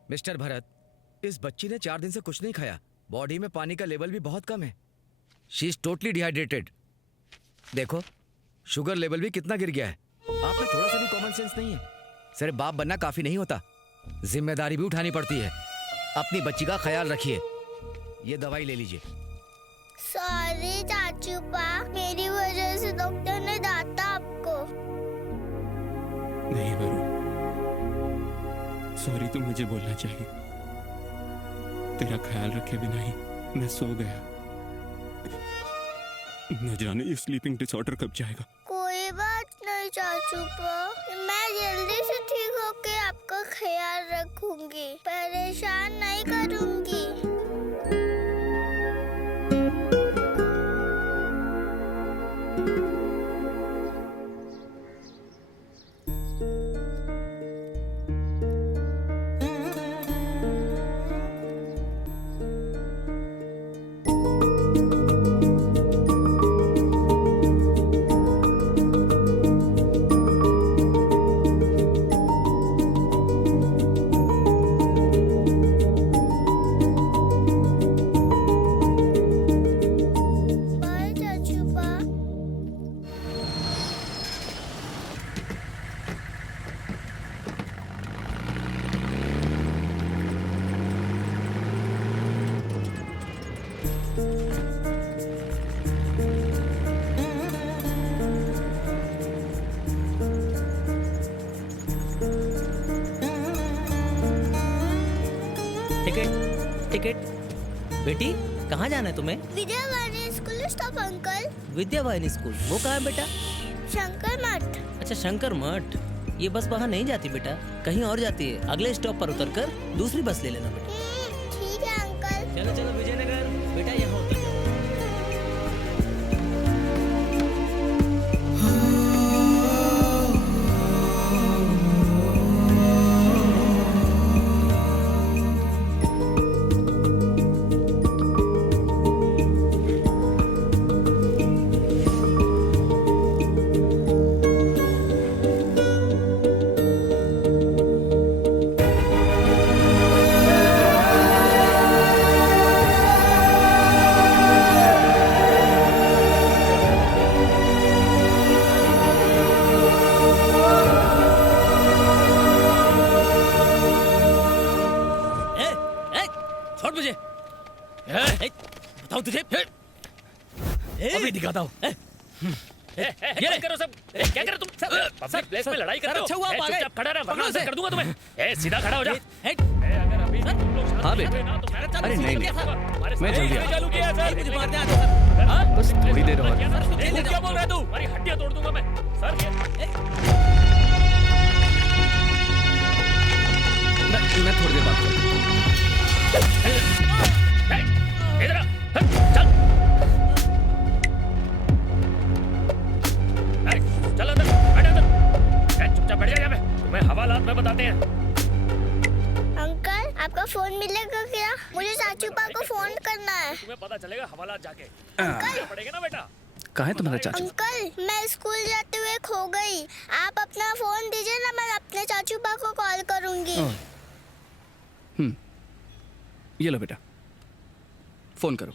मिस्टर भरत, इस बच्ची ने 4 दिन से कुछ नहीं खाया। बॉडी में पानी का लेवल भी बहुत कम है। She is totally dehydrated. देखो, शुगर लेवल भी कितना गिर गया है। आप में थोड़ा सा भी कॉमन सेंस नहीं है। सिर्फ बाप बनना काफी नहीं होता, जिम्मेदारी भी उठानी पड़ती है। अपनी बच्ची का ख्याल रखिए। ये दवाई ले लीजिए। सॉरी चाचू पा, मेरी वजह से डॉक्टर ने डांटा आपको। नहीं वरु, सॉरी तो मुझे बोलना चाहिए। तेरा ख्याल रखे बिना ही मैं सो गया। न जाने ये स्लीपिंग डिसऑर्डर कब जाएगा। कोई बात नहीं चाचू पा, मैं जल्दी से ठीक होके आपका ख्याल रखूंगी, परेशान नहीं करूंगी। टिकट। बेटी, कहाँ जाना है तुम्हें? Vidyavahini school stop uncle. Vidyavahini school, वो कहाँ है बेटा? शंकर मठ। अच्छा, शंकर मठ। ये बस वहाँ नहीं जाती बेटा, कहीं और जाती है। अगले स्टॉप पर उतरकर दूसरी बस ले लेना बेटा। ठीक है अंकल। चलो चलो विजयनगर बेटा, यहाँ उतर जाओ। अभी दिखाता हूँ। ये करो सब। क्या करो तुम सब? पब्लिक प्लेस में लड़ाई कर रहे हो? अच्छा हुआ आप आ गए। चुपचाप खड़ा रह वरना पकड़ो अंदर इसे। कर दूंगा तुम्हें। ए सीधा खड़ा हो जा। अगर अभी हाँ बेटे, अरे नहीं मैं जल्दी आता चालू किया सर। मुझे मारते हैं सर। हूँ। बस थोड़ी देर और। क्या बोल रहा है तू? हमारी हड्डियां तोड़ दूंगा मैं सर। मैं थोड़ी देर बात करता हूँ। इधर आ, चल चल अंदर बैठ अंदर। चुपचाप बैठ जा यहाँ पे, तुम्हें हवालात में बताते हैं। अंकल आपका फोन मिलेगा क्या? मुझे चाचू पा को फोन करना है। तुम्हें पता चलेगा हवालात जाके। अंकल पड़ेगा ना बेटा। कहाँ है तुम्हारा चाचा? अंकल मैं स्कूल जाते हुए खो गई। आप अपना फोन दीजिए ना, मैं अपने चाचू पा को कॉल करूंगी। ये लो बेटा, फोन करो।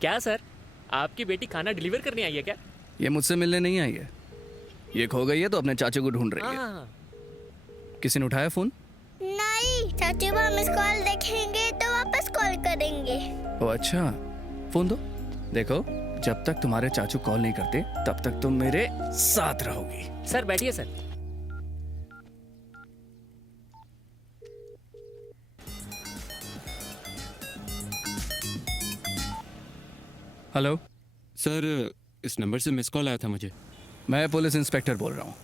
क्या सर, आपकी बेटी खाना डिलीवर करने आई है क्या? ये मुझसे मिलने नहीं आई है, ये खो गई है तो अपने चाचू को ढूंढ रही है। किसी ने उठाया फोन? नहीं, चाचू पा मिस कॉल देखेंगे तो वापस कॉल करेंगे। ओ अच्छा, फोन दो। देखो, जब तक तुम्हारे चाचू कॉल नहीं करते तब तक तुम मेरे साथ रहोगी। सर बैठिए सर। हेलो सर, इस नंबर से मिस कॉल आया था मुझे। मैं पुलिस इंस्पेक्टर बोल रहा हूँ।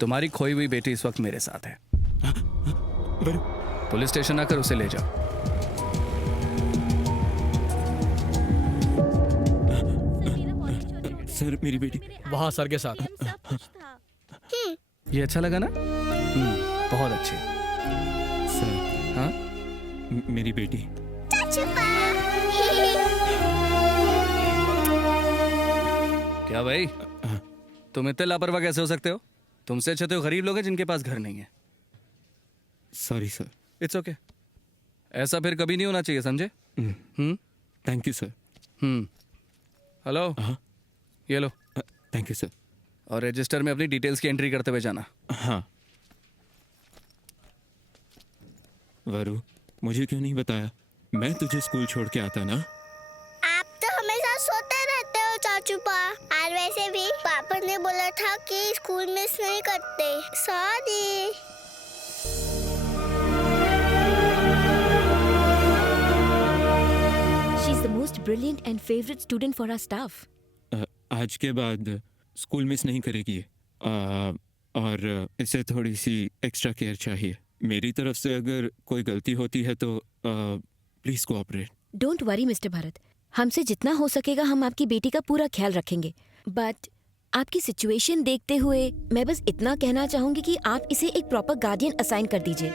तुम्हारी खोई हुई बेटी इस वक्त मेरे साथ है। पुलिस स्टेशन आकर उसे ले जाओ। सर मेरी बेटी वहाँ सर के साथ। ये अच्छा लगा ना? बहुत अच्छे। सर हाँ मेरी बेटी। चाचू पा क्या भाई, तुम इतने लापरवाह कैसे हो सकते हो? तुमसे अच्छे तो गरीब लोग हैं जिनके पास घर नहीं है। Sorry sir. इट्स ओके, ऐसा फिर कभी नहीं होना चाहिए, समझे? Thank you sir. हेलो, ये लो। Thank you sir. और रजिस्टर में अपनी डिटेल्स की एंट्री करते हुए जाना। हाँ। वरु, मुझे क्यों नहीं बताया? मैं तुझे स्कूल छोड़ के आता ना। आप तो हमेशा सोते रहते हो चाचू पा। और वैसे भी पापा ने बोला था कि स्कूल मिस नहीं करते। Sorry. She is the most brilliant and favorite student for our staff. आज के बाद स्कूल मिस नहीं करेगी और इसे थोड़ी सी एक्स्ट्रा केयर चाहिए मेरी तरफ से। अगर कोई गलती होती है तो please cooperate. Don't worry mister Bharat, हमसे जितना हो सकेगा हम आपकी बेटी का पूरा ख्याल रखेंगे। बट आपकी सिचुएशन देखते हुए मैं बस इतना कहना चाहूंगी कि आप इसे एक प्रॉपर गार्डियन असाइन कर दीजिए।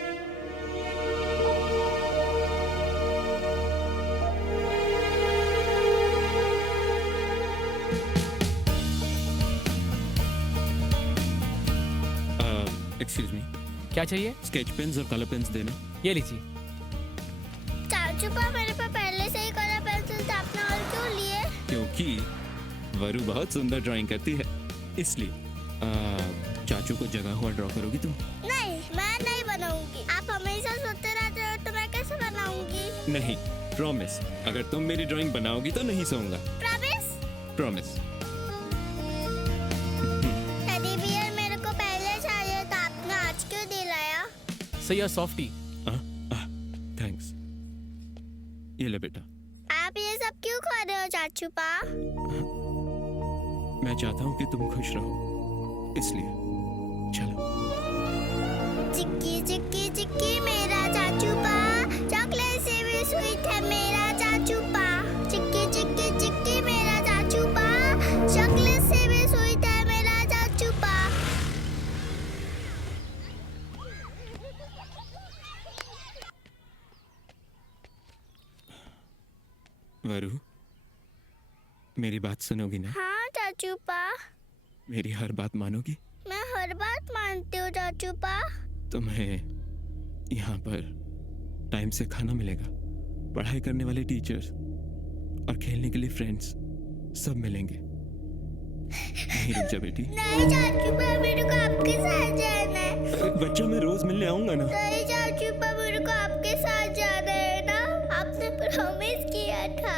एक्सक्यूज मी, क्या चाहिए? स्केच पेन्स और कलर पेन्स देना। ये लीजिए। चाचू पा मेरे पास पहले से ही कलर पेंसिल था, आपने और क्यों लिए? क्योंकि वरु बहुत सुंदर ड्राइंग करती है, इसलिए। चाचू को जगा हुआ ड्रॉ करोगी तुम? नहीं, मैं नहीं बनाऊंगी। आप हमेशा सोते रहते हो तो मैं कैसे बनाऊंगी? नहीं, प्रॉमिस। अगर तुम मेरी ड्राइंग बनाओगी तो नहीं सोऊंगा। प्रॉमिस? प्रॉमिस। टेडी बियर मेरे को पहले चाहिए था, आपने आज क्यों दिलाया? सही है सॉफ्टी। थैंक्स। ये ले बेटा। आप ये सब क्यों खा रहे हो चाचू पा? मैं चाहता हूँ कि तुम खुश रहो, इसलिए। चलो। चिक्की चिक्की चिक्की मेरा चाचू पा, चॉकलेट से भी स्वीट है मेरा चाचू पा। चिक्की चिक्की चिक्की मेरा चाचू पा, चॉकलेट से भी स्वीट है मेरा चाचू पा। वरु, मेरी बात सुनोगी ना? हाँ चाचू पा। मेरी हर बात मानोगी? मैं हर बात मानती हूँ चाचू पा। तुम्हें यहाँ पर टाइम से खाना मिलेगा, पढ़ाई करने वाले टीचर्स और खेलने के लिए फ्रेंड्स सब मिलेंगे। नहीं रुक जा बेटी। नहीं चाचू पा, मेरे को आपके साथ जाना है। बच्चा, मैं रोज मिलने आऊंगा ना। नहीं चाचू पा, मेरे को आपके साथ जाना है ना, आपने प्रॉमिस किया था।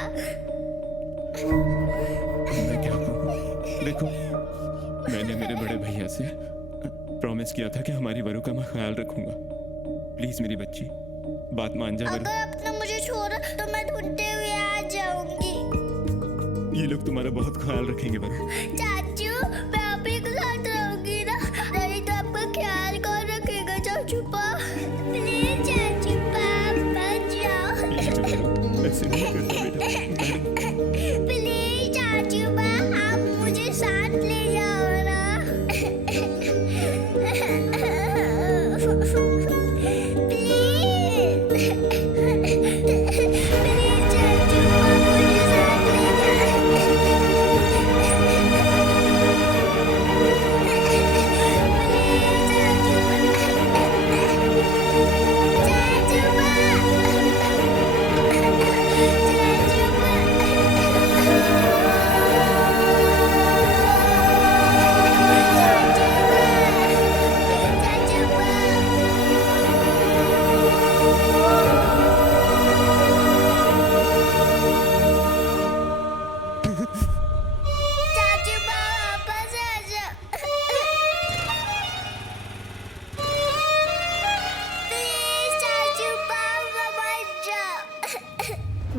देखो, मैंने मेरे बड़े भैया से प्रॉमिस किया था कि हमारी वरु का मैं ख्याल रखूंगा। प्लीज मेरी बच्ची, बात मान जा वरु। अगर अपना मुझे छोड़ा तो मैं ढूंढते हुए आ जाऊंगी। ये लोग तुम्हारा बहुत ख्याल रखेंगे वरु। चाचू, मैं आप ही के साथ रहूंगी ना, नहीं तो आपका ख्याल कौन रखेगा चाचू पा? प्लीज चाचू पा, बच जाओ। ऐसे नहीं करना बेटा। प्लीज चाचू पा, आप मुझे साथ ले जाओ ना।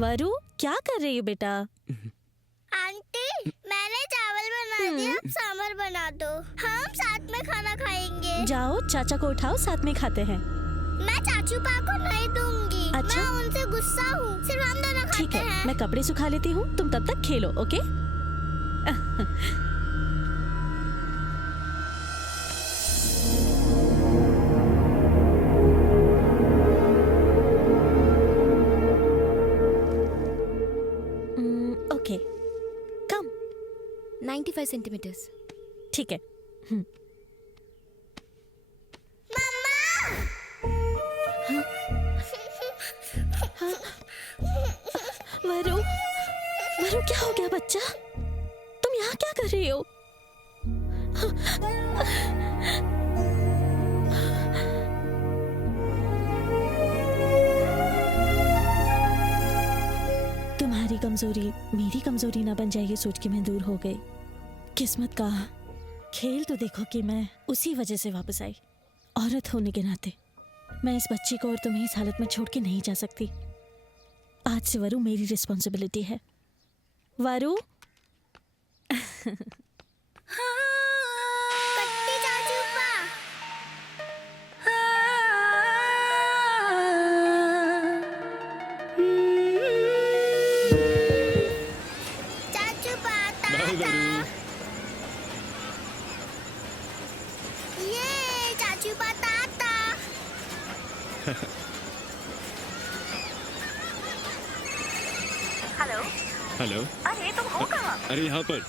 वरु, क्या कर रही हो बेटा? आंटी, मैंने चावल बना दिया, आप सांभर बना दो, हम साथ में खाना खाएंगे। जाओ, चाचा को उठाओ, साथ में खाते हैं। मैं चाचू पा को नहीं दूंगी। अच्छा? मैं उनसे गुस्सा हूँ, सिर्फ हम दोनों खाते ठीक है, हैं। मैं कपड़े सुखा लेती हूँ, तुम तब तक खेलो, ओके? ओके, कम 95 सेंटीमीटर्स। ठीक है। वरु, वरु क्या हो गया बच्चा? तुम यहाँ क्या कर रही हो? तुम्हारी कमजोरी मेरी कमजोरी ना बन जाए, ये सोच के मैं दूर हो गई। किस्मत का खेल तो देखो कि मैं उसी वजह से वापस आई। औरत होने के नाते मैं इस बच्ची को और तुम्हें इस हालत में छोड़ के नहीं जा सकती। आज से वरु मेरी रिस्पॉन्सिबिलिटी है। वरु कट्टी चाचू पा। चाचू पा, टाटा। ये चाचू पा, टाटा। हेलो। हेलो। अरे तुम हो कहाँ? अरे यहाँ पर।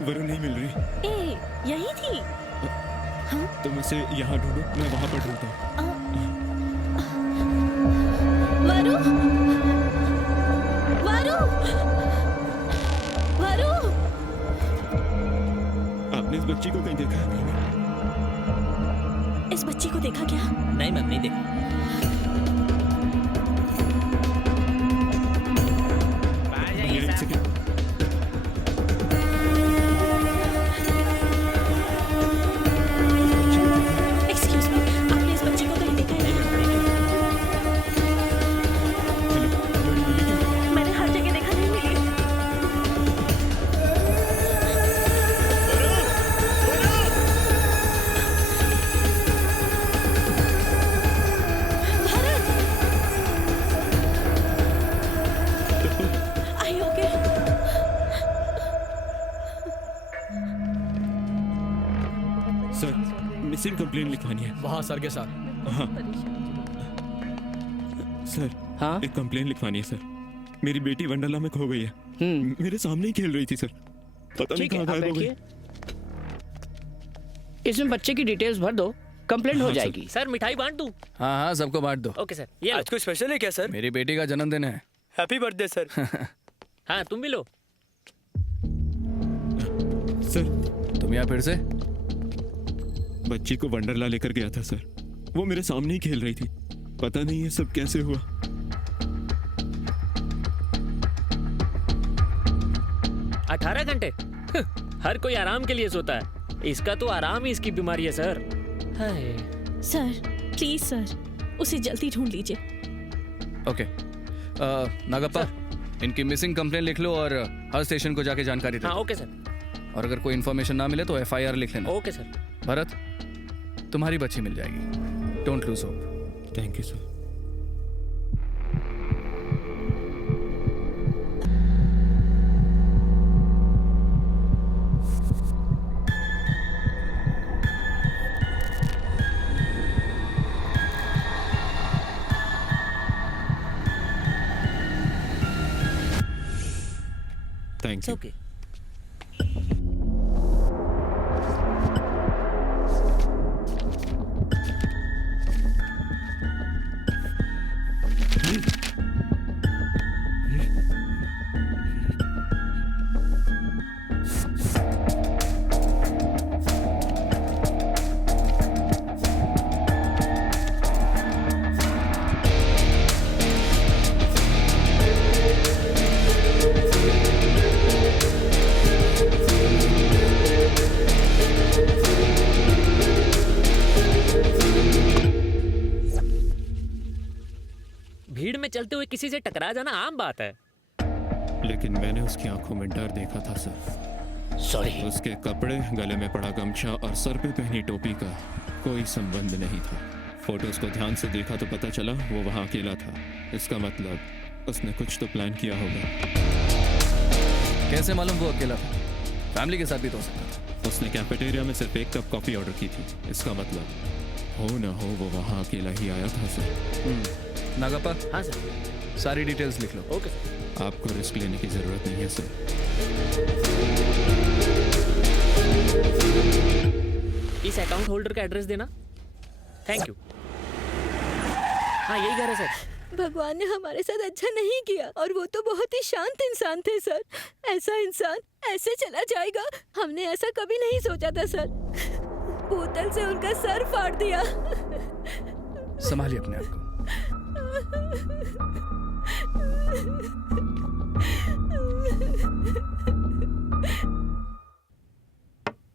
वरु नहीं मिल रही। यही थी। तुम उसे यहाँ ढूंढो, मैं वहाँ पर ढूंढता हूँ। वरु, वरु, वरु, आपने इस बच्ची को कहीं देखा? इस बच्ची को देखा क्या? नहीं मैम, नहीं देखा। एक सेकंड। एक्सक्यूज मी, आपने इस बच्ची को कहीं देखा है? मैंने हर जगह देखा, नहीं मिली। सर, मिसिंग कंप्लेंट लिखवानी है। वहाँ सर के साथ। हाँ सर। हाँ, एक कंप्लेंट लिखवानी है सर। मेरी बेटी वंडरला में खो गई है। मेरे सामने ही खेल रही थी सर, पता नहीं ठीक है, कहाँ आप गायब हो गई। बैठिए। इसमें बच्चे की डिटेल्स भर दो, कंप्लेंट हो हाँ, सर। जाएगी। सर मिठाई बांट दूं? हाँ हाँ, सबको बांट दो। ओके सर, ये आज कोई स्पेशल है क्या सर? मेरी बेटी का जन्मदिन है। Happy birthday sir. हाँ तुम भी लो। सर तुम यहाँ फिर से? बच्ची को वंडरला लेकर गया था सर, वो मेरे सामने ही खेल रही थी। पता नहीं ये सब कैसे हुआ। 18 घंटे हर कोई आराम के लिए सोता है, इसका तो आराम ही इसकी बीमारी है sir. Hi. Sir please sir, उसे जल्दी ढूंढ लीजिए। ओके नागप्पा, इनकी मिसिंग कंप्लेन लिख लो और हर स्टेशन को जाके जानकारी दो। हाँ ओके सर। और अगर कोई इन्फॉर्मेशन ना मिले तो FIR लिख लेना। Okay sir. भरत, तुम्हारी बच्ची मिल जाएगी, don't lose hope. Thank you sir. Thank you. Okay. भीड़ में चलते हुए किसी से टकरा जाना आम बात है। लेकिन मैंने उसकी आंखों में डर देखा था सर। सॉरी। उसके कपड़े, गले में पड़ा गमछा और सर पे पहनी टोपी का कोई संबंध नहीं था। फोटोज को ध्यान से देखा तो पता चला वो वहाँ अकेला था। इसका मतलब उसने कुछ तो प्लान किया होगा। कैसे मालूम वो अकेला था? फैमिली के साथ भी तो हो सकता था। उसने कैफेटेरिया में सिर्फ एक कप कॉफी ऑर्डर की थी। इसका मतलब हो ना हो वो वहाँ अकेला ही आया था सर। नागप्पा, हाँ सर। सारी डिटेल्स लिख लो। Okay sir. आपको रिस्क लेने की जरूरत नहीं है सर। इस अकाउंट होल्डर का एड्रेस देना। Thank you. हाँ यही घर है सर। भगवान ने हमारे साथ अच्छा नहीं किया, और वो तो बहुत ही शांत इंसान थे सर। ऐसा इंसान ऐसे चला जाएगा, हमने ऐसा कभी नहीं सोचा था सर। बोतल से उनका सर फाड़ दिया। संभालिए अपने आप को।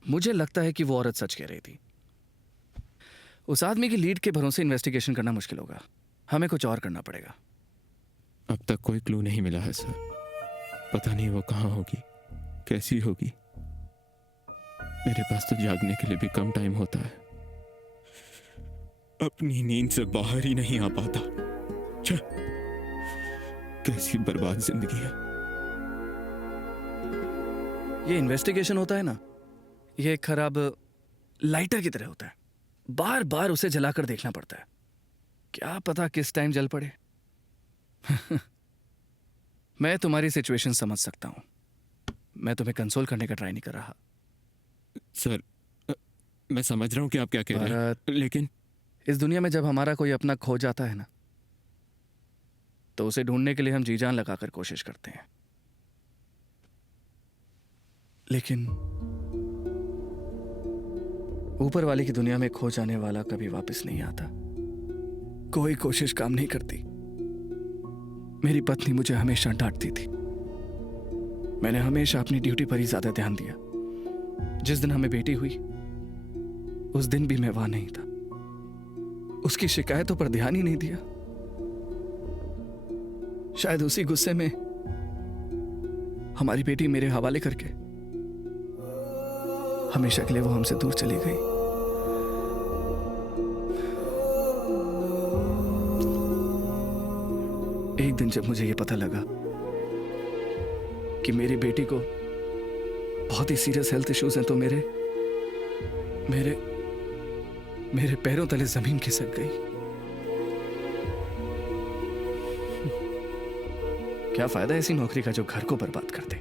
मुझे लगता है कि वो औरत सच कह रही थी। उस आदमी की लीड के भरोसे इन्वेस्टिगेशन करना मुश्किल होगा। हमें कुछ और करना पड़ेगा। अब तक कोई क्लू नहीं मिला है सर। पता नहीं वो कहाँ होगी, कैसी होगी। मेरे पास तो जागने के लिए भी कम टाइम होता है। अपनी नींद से बाहर ही नहीं आ पाता। छे, कैसी बर्बाद जिंदगी है। ये इन्वेस्टिगेशन होता है ना, ये एक खराब लाइटर की तरह होता है। बार बार उसे जलाकर देखना पड़ता है। क्या पता किस टाइम जल पड़े। मैं तुम्हारी सिचुएशन समझ सकता हूं। मैं तुम्हें कंसोल करने का ट्राई नहीं कर रहा। सर, मैं समझ रहा हूं कि आप क्या कह रहे हैं, लेकिन इस दुनिया में जब हमारा कोई अपना खो जाता है ना, तो उसे ढूंढने के लिए हम जी जान लगाकर कोशिश करते हैं। लेकिन ऊपर वाले की दुनिया में खो जाने वाला कभी वापस नहीं आता। कोई कोशिश काम नहीं करती। मेरी पत्नी मुझे हमेशा डांटती थी। मैंने हमेशा अपनी ड्यूटी पर ही ज्यादा ध्यान दिया। जिस दिन हमें बेटी हुई, उस दिन भी मैं वहां नहीं था। उसकी शिकायतों पर ध्यान ही नहीं दिया। शायद उसी गुस्से में हमारी बेटी मेरे हवाले करके हमेशा के लिए वो हमसे दूर चली गई। एक दिन जब मुझे यह पता लगा कि मेरी बेटी को बहुत ही सीरियस हेल्थ इश्यूज हैं, तो मेरे पैरों तले जमीन खिसक गई। क्या फायदा ऐसी नौकरी का जो घर को बर्बाद कर दे।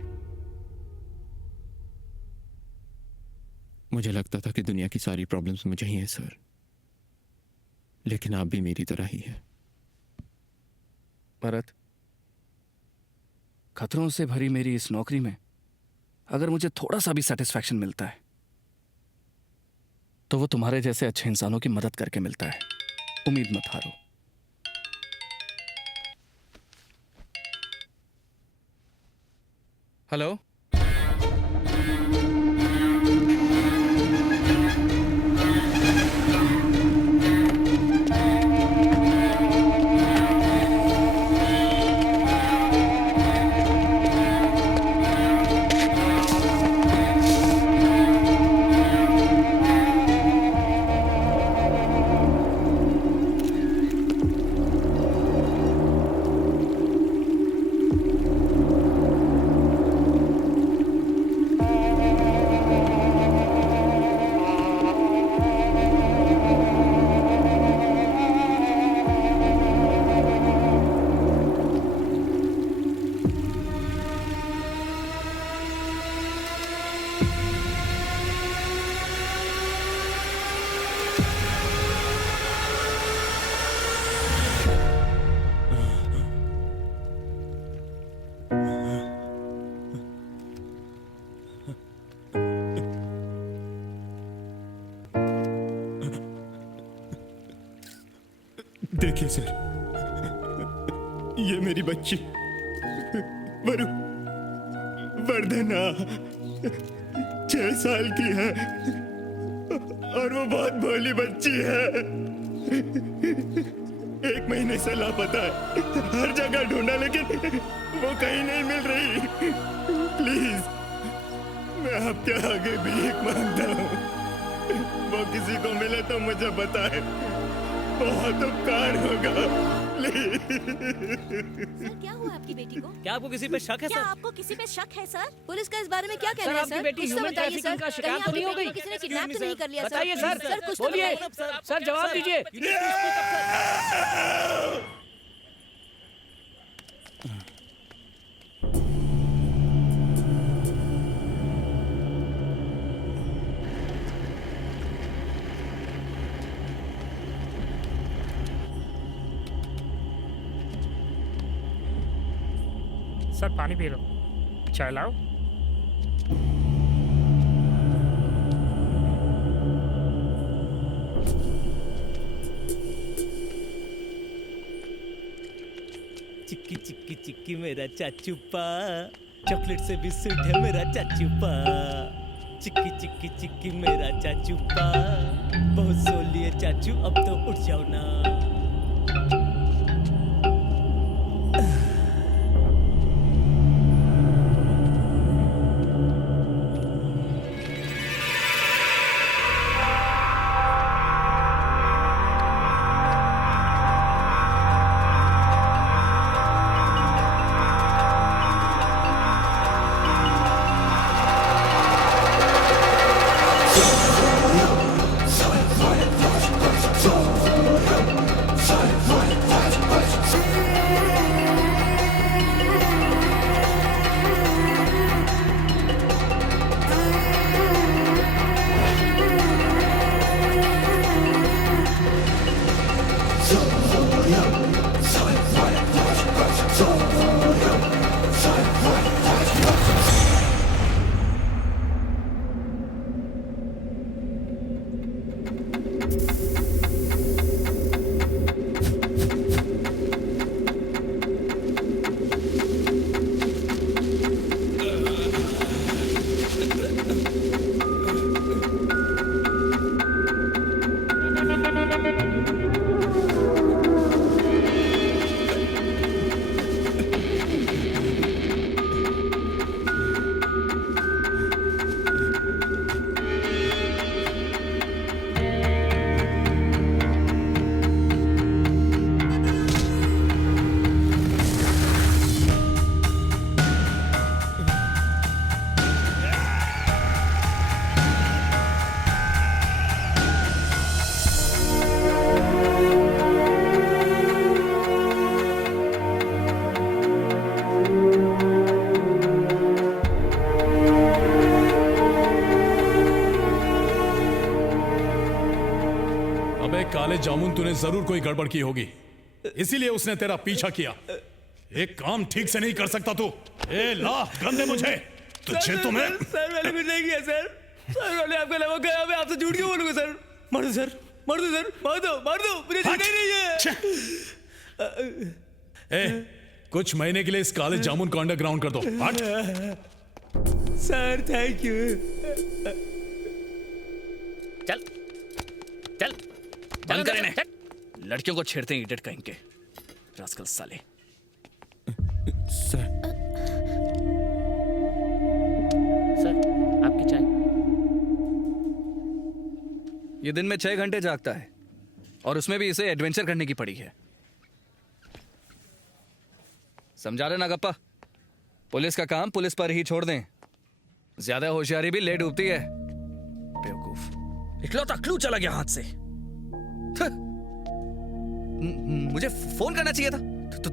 मुझे लगता था कि दुनिया की सारी प्रॉब्लम्स मुझे ही हैं सर, लेकिन आप भी मेरी तरह ही है। भरत, खतरों से भरी मेरी इस नौकरी में अगर मुझे थोड़ा सा भी सेटिस्फैक्शन मिलता है तो वो तुम्हारे जैसे अच्छे इंसानों की मदद करके मिलता है। उम्मीद मत हारो। हेलो, देखिए सर, ये मेरी बच्ची वर्धना 6 साल की है और वो बहुत भोली बच्ची है। 1 महीने से लापता है, हर जगह ढूंढा लेकिन वो कहीं नहीं मिल रही। प्लीज, मैं आपके आगे भीख मांगता हूँ, वो किसी को मिले तो मुझे बताए, बहुत उपकार होगा। सर, क्या हुआ आपकी बेटी को? क्या आपको किसी पे शक है क्या सर? आपको किसी पे शक है सर? पुलिस का इस बारे में क्या कहना सर, है आपकी सर? बेटी कुछ तो ह्यूमन बताइए ट्रैफिकिंग का सर। शिकार कहीं तो नहीं हो आपकी गई? बेटी को किसी ने किडनैप तो नहीं कर लिया सर? बताइए सर, सर कुछ तो बोलिए बताइए। सर, जवाब दीजिए। सर पानी पी लो, चाय लाओ। चिक्की चिक्की चिक्की मेरा चाचू पा, चॉकलेट से भी स्वीट है मेरा चाचू पा। चिक्की चिक्की चिक्की मेरा चाचू पा, बहुत सो लिए चाचू, अब तो उठ जाओ ना। जरूर कोई गड़बड़ की होगी, इसीलिए उसने तेरा पीछा किया। एक काम ठीक से नहीं कर सकता तू। ए ला गन दे मुझे। तुझे तुम्हें सर मैंने कुछ नहीं किया सर। सर मैंने आपके अलावा कहा, मैं आपसे झूठ क्यों बोलूंगा सर? मार दो सर, मार दो सर, मार दो, मुझे जीना ही नहीं है। ए, कुछ महीने के लिए इस काले जामुन को अंडरग्राउंड कर दो। हट। Sir thank you. चल चल बंद कर इन्हें। लड़कियों को छेड़ते हैं इडियट कहेंगे, रास्कल साले। सर आपकी चाय। ये दिन में 6 घंटे जागता है और उसमें भी इसे एडवेंचर करने की पड़ी है। समझा रहे ना गप्पा? पुलिस का काम पुलिस पर ही छोड़ दें। ज्यादा होशियारी भी ले डूबती है। बेवकूफ, इकलौता क्लू चला गया हाथ से। मुझे फोन करना चाहिए था।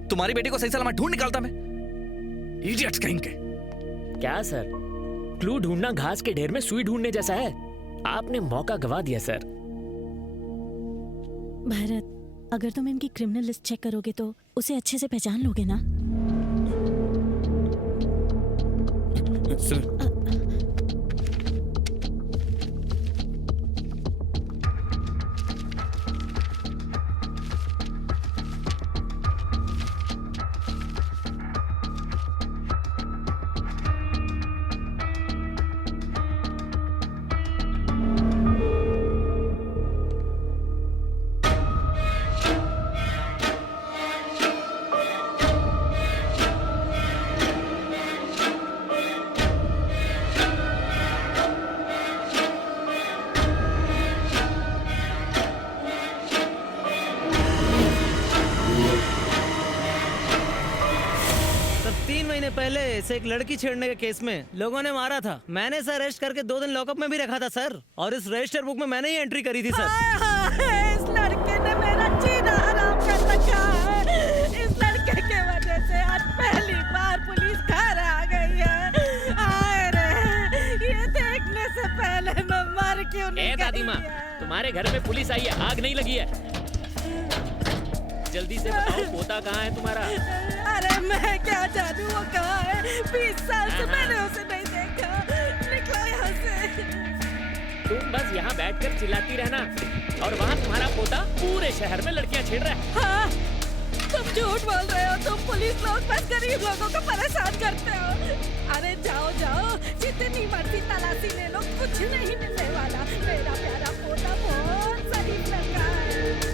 तुम्हारी बेटी को सही सलामत ढूंढ निकालता मैं। इडियट्स कहेंगे। क्या सर, क्लू ढूंढना घास के ढेर में सुई ढूंढने जैसा है। आपने मौका गवा दिया सर। भारत, अगर तुम इनकी क्रिमिनल लिस्ट चेक करोगे तो उसे अच्छे से पहचान लोगे ना? सर पहले इसे एक लड़की छेड़ने के केस में लोगों ने मारा था। मैंने इसे अरेस्ट करके 2 दिन लॉकअप में भी रखा था सर, और इस रजिस्टर बुक में मैंने ही एंट्री करी थी सर। इस लड़के ने मेरा जीना हराम कर रखा है। इस लड़के के वजह से आज पहली बार पुलिस घर आ गई है। आए रे, ये देखने से पहले मैं मर क्यों नहीं गई? दादी माँ, तुम्हारे घर में पुलिस आई है, आग नहीं लगी है। जल्दी से बताओ पोता कहाँ है तुम्हारा? अरे मैं क्या जानूं वो कहाँ है? 20 साल से मैंने उसे नहीं देखा। निकलो यहाँ से। तुम बस यहाँ बैठकर चिल्लाती रहना, और वहाँ तुम्हारा पोता पूरे शहर में लड़कियाँ छेड़ रहा है। हाँ, तुम झूठ बोल रहे हो। तुम पुलिस लोग बस गरीब लोगों को परेशान करते हो। अरे जाओ जाओ, जितनी मर्जी तलाशी ले लो, कुछ नहीं मिलने वाला। मेरा प्यारा पोता बहुत शरीफ लड़का है।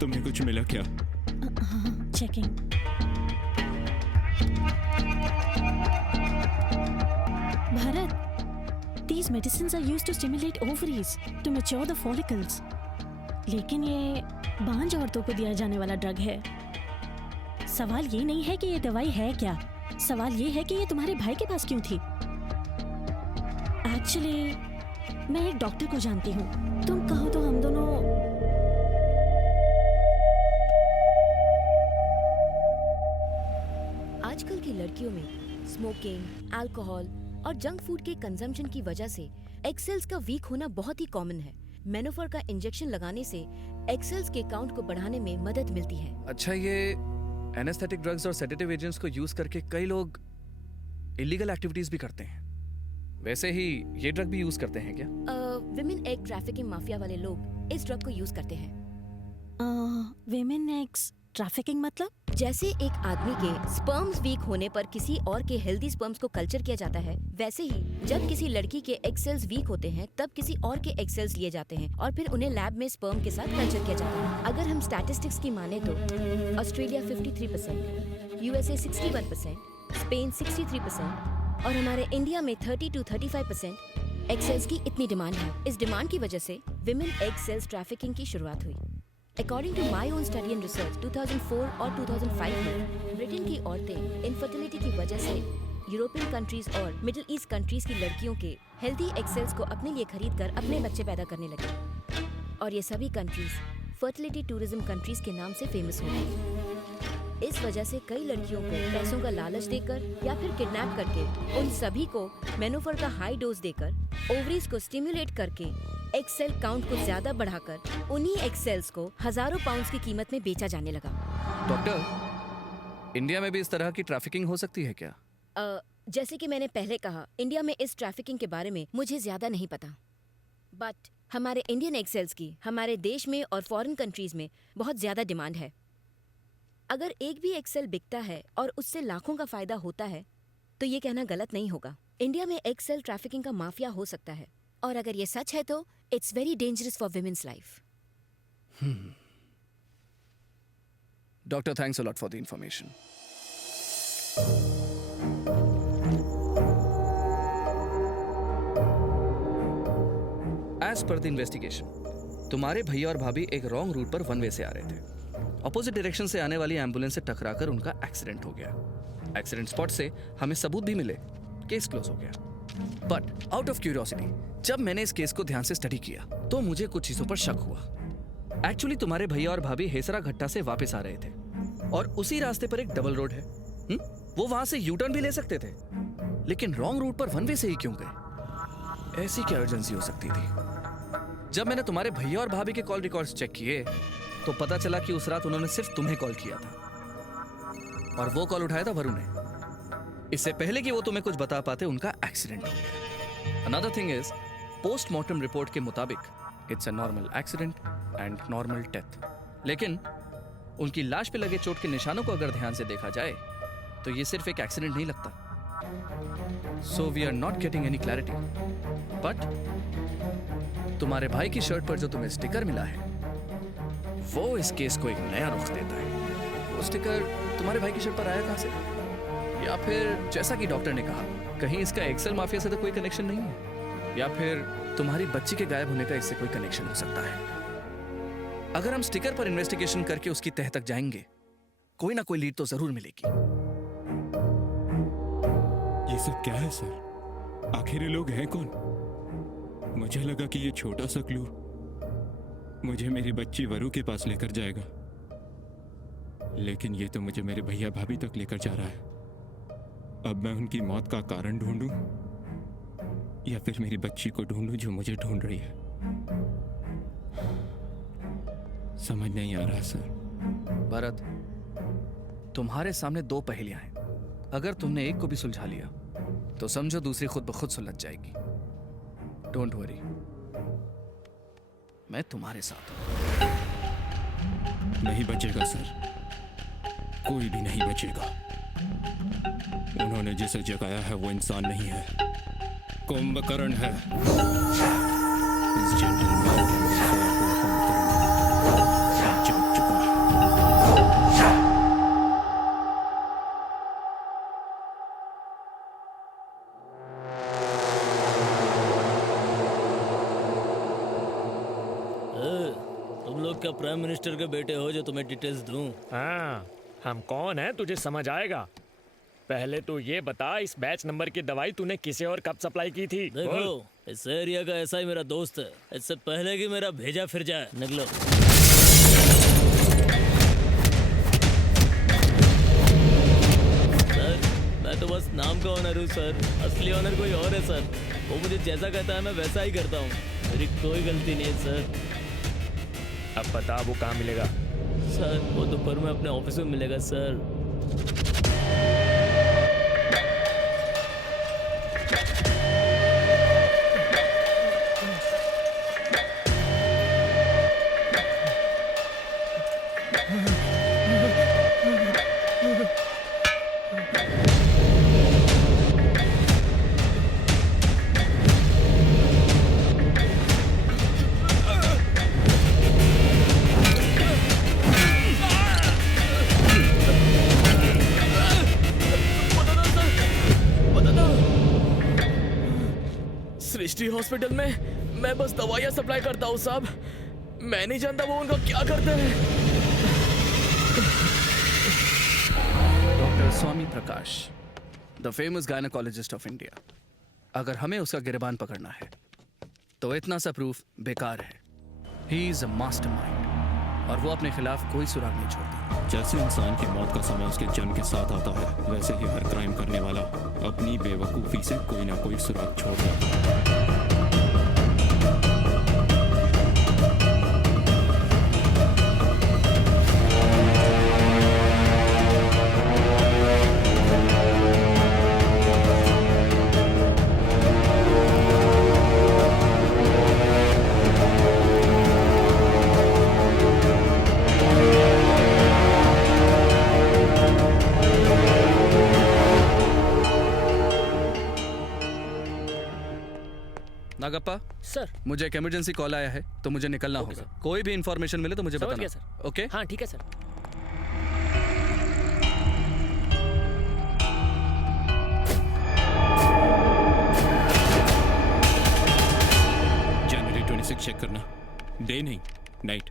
तुम्हें कुछ मिला क्या? Checking. Bharat, these medicines are used to stimulate ovaries to mature the follicles. लेकिन ये बांझ औरतों को दिया जाने वाला ड्रग है। सवाल ये नहीं है कि ये दवाई है क्या, सवाल ये है कि ये तुम्हारे भाई के पास क्यों थी। एक्चुअली मैं एक डॉक्टर को जानती हूँ, तुम कहो तो हम दोनों। आजकल की लड़कियों में स्मोकिंग, अल्कोहल और जंक फूड के कंजम्पशन की वजह से एग सेल्स का वीक होना बहुत ही कॉमन है। मेनोफॉर का इंजेक्शन लगाने से एग सेल्स के काउंट को बढ़ाने में मदद मिलती है। अच्छा, ये एनेस्थेटिक ड्रग्स और सेडेटिव एजेंट्स को यूज करके कई लोग इलीगल एक्टिविटीज भी करते हैं। वैसे ही ये ड्रग भी यूज करते हैं क्या? विमेन एग ट्रैफिकिंग माफिया वाले लोग इस ड्रग को यूज करते हैं। विमेन एग्स ट्रैफिकिंग मतलब? जैसे एक आदमी के स्पर्म्स वीक होने पर किसी और के हेल्दी स्पर्म्स को कल्चर किया जाता है, वैसे ही जब किसी लड़की के एग सेल्स वीक होते हैं तब किसी और के एग सेल्स लिए जाते हैं और फिर उन्हें लैब में स्पर्म के साथ कल्चर किया जाता है। अगर हम स्टैटिस्टिक्स की माने तो ऑस्ट्रेलिया 53%, यूएसए 61%, स्पेन 63% और हमारे इंडिया में 30 to 35% एग सेल्स की इतनी डिमांड है। इस डिमांड की वजह से विमेन एग सेल्स ट्रैफिकिंग की शुरुआत हुई। According to my own study and research, 2004 और 2005 में ब्रिटेन की औरतें इनफर्टिलिटी की वजह से यूरोपियन कंट्रीज और मिडिल ईस्ट कंट्रीज की लड़कियों के हेल्दी एग सेल्स को अपने लिए खरीद कर अपने बच्चे पैदा करने लगी और ये सभी कंट्रीज फर्टिलिटी टूरिज्म कंट्रीज के नाम से फेमस हो गई। इस वजह से कई लड़कियों को पैसों का लालच देकर या फिर किडनैप करके उन सभी को मेनोफर का हाई डोज देकर ओवरीज को स्टिमुलेट करके एग सेल काउंट को ज्यादा बढ़ाकर उन्हीं एग सेल्स को हजारों पाउंड्स की कीमत में बेचा जाने लगा। डॉक्टर, इंडिया में भी इस तरह की ट्रैफिकिंग हो सकती है क्या? जैसे कि मैंने पहले कहा, इंडिया में इस ट्रैफिकिंग के बारे में मुझे ज्यादा नहीं पता, बट हमारे इंडियन एग सेल्स की हमारे देश में और फॉरेन कंट्रीज में बहुत ज्यादा डिमांड है। अगर एक भी एग सेल बिकता है और उससे लाखों का फायदा होता है तो ये कहना गलत नहीं होगा। इंडिया में एग सेल ट्रैफिकिंग का माफिया हो सकता है और अगर ये सच है तो it's very dangerous for women's life. Doctor, thanks a lot for the information. As per the investigation, तुम्हारे भैया और भाभी एक रॉन्ग रूट पर वन वे से आ रहे थे। अपोजिट डायरेक्शन से आने वाली एम्बुलेंस से टकराकर उनका एक्सीडेंट हो गया। एक्सीडेंट स्पॉट से हमें सबूत भी मिले, केस क्लोज हो गया। बट आउट ऑफ क्यूरियोसिटी, जब मैंने इस केस को ध्यान से स्टडी किया तो मुझे कुछ चीजों पर शक हुआ। एक्चुअली तुम्हारे भैया और भाभी हेसरा घट्टा से वापस आ रहे थे और उसी रास्ते पर एक डबल रोड है। वो वहां से यू टर्न भी ले सकते थे, लेकिन रॉन्ग रूट पर वन वे से ही क्यों गए? ऐसी क्या अर्जेंसी हो सकती थी? जब मैंने तुम्हारे भैया और भाभी के कॉल रिकॉर्ड्स चेक किए तो पता चला कि उस रात उन्होंने सिर्फ तुम्हें कॉल किया था और वो कॉल उठाया था वरुण ने। इससे पहले कि वो तुम्हें कुछ बता पाते उनका एक्सीडेंट हो गया। Another thing is, postmortem report के मुताबिक it's a normal accident and normal death, लेकिन उनकी लाश पे लगे चोट के निशानों को अगर ध्यान से देखा जाए तो ये सिर्फ एक एक्सीडेंट नहीं लगता। So we are not getting any clarity. But तुम्हारे भाई की शर्ट पर जो तुम्हें स्टिकर मिला है वो इस केस को एक नया रुख देता है। वो स्टिकर तुम्हारे भाई की शर्ट पर आया कहां से? या फिर जैसा कि डॉक्टर ने कहा, कहीं इसका एक्सेल माफिया से तो कोई कनेक्शन नहीं है, या फिर तुम्हारी बच्ची के गायब होने का इससे कोई कनेक्शन हो सकता है। अगर हम स्टिकर पर इन्वेस्टिगेशन करके उसकी तह तक जाएंगे, कोई ना कोई लीड तो जरूर मिलेगी। ये सब क्या है सर? आखिर ये लोग हैं कौन? मुझे लगा कि ये छोटा सा क्लू मुझे मेरी बच्ची वरु के पास लेकर जाएगा, लेकिन ये तो मुझे मेरे भैया भाभी तक लेकर जा रहा है। अब मैं उनकी मौत का कारण ढूंढूं या फिर मेरी बच्ची को ढूंढूं जो मुझे ढूंढ रही है? समझ नहीं आ रहा सर। भरत, तुम्हारे सामने दो पहेलियां हैं। अगर तुमने एक को भी सुलझा लिया तो समझो दूसरी खुद ब खुद सुलझ जाएगी। डोंट वरी, मैं तुम्हारे साथ हूं। नहीं बचेगा सर, कोई भी नहीं बचेगा। उन्होंने जिसे जगाया है वो इंसान नहीं है, कुंभकर्ण है। इस जेंटलमैन के मंसूर को कुंभकर्ण जाग चुका है। तुम लोग क्या प्राइम मिनिस्टर के बेटे हो जो तुम्हें डिटेल्स दूं? हाँ, हम कौन है तुझे समझ आएगा। पहले तो ये बता, इस बैच नंबर की दवाई तूने किसे और कब सप्लाई की थी? देखो, इस एरिया का ऐसा ही मेरा दोस्त है, इससे पहले कि मेरा भेजा फिर जाए। निकलो। सर, मैं तो बस नाम का ऑनर हूँ सर, असली ऑनर कोई और है सर। वो मुझे जैसा कहता है मैं वैसा ही करता हूँ, मेरी कोई गलती नहीं है सर। अब बता वो कहाँ मिलेगा? सर वो दोपहर में अपने ऑफिस में मिलेगा सर। हॉस्पिटल में मैं बस दवाइयाँ सप्लाई करता हूँ साहब। मैं नहीं जानता वो उनका क्या करते हैं। Doctor Swami Prakash, the famous gynaecologist of India. अगर हमें उसका गिरबान पकड़ना है तो इतना सा प्रूफ बेकार है। ही इज अ मास्टरमाइंड और वो अपने खिलाफ कोई सुराग नहीं छोड़ता। जैसे इंसान की मौत का समय उसके जन्म के साथ आता है, वैसे ही हर क्राइम करने वाला अपनी बेवकूफ़ी से कोई ना कोई सुराग छोड़ जाता है। नागप्पा सर, मुझे एक इमरजेंसी कॉल आया है तो मुझे निकलना होगा। कोई भी इंफॉर्मेशन मिले तो मुझे समझ बताना। गया सर। ओके? हाँ ठीक है सर। जनवरी 26 चेक करना, डे नहीं नाइट।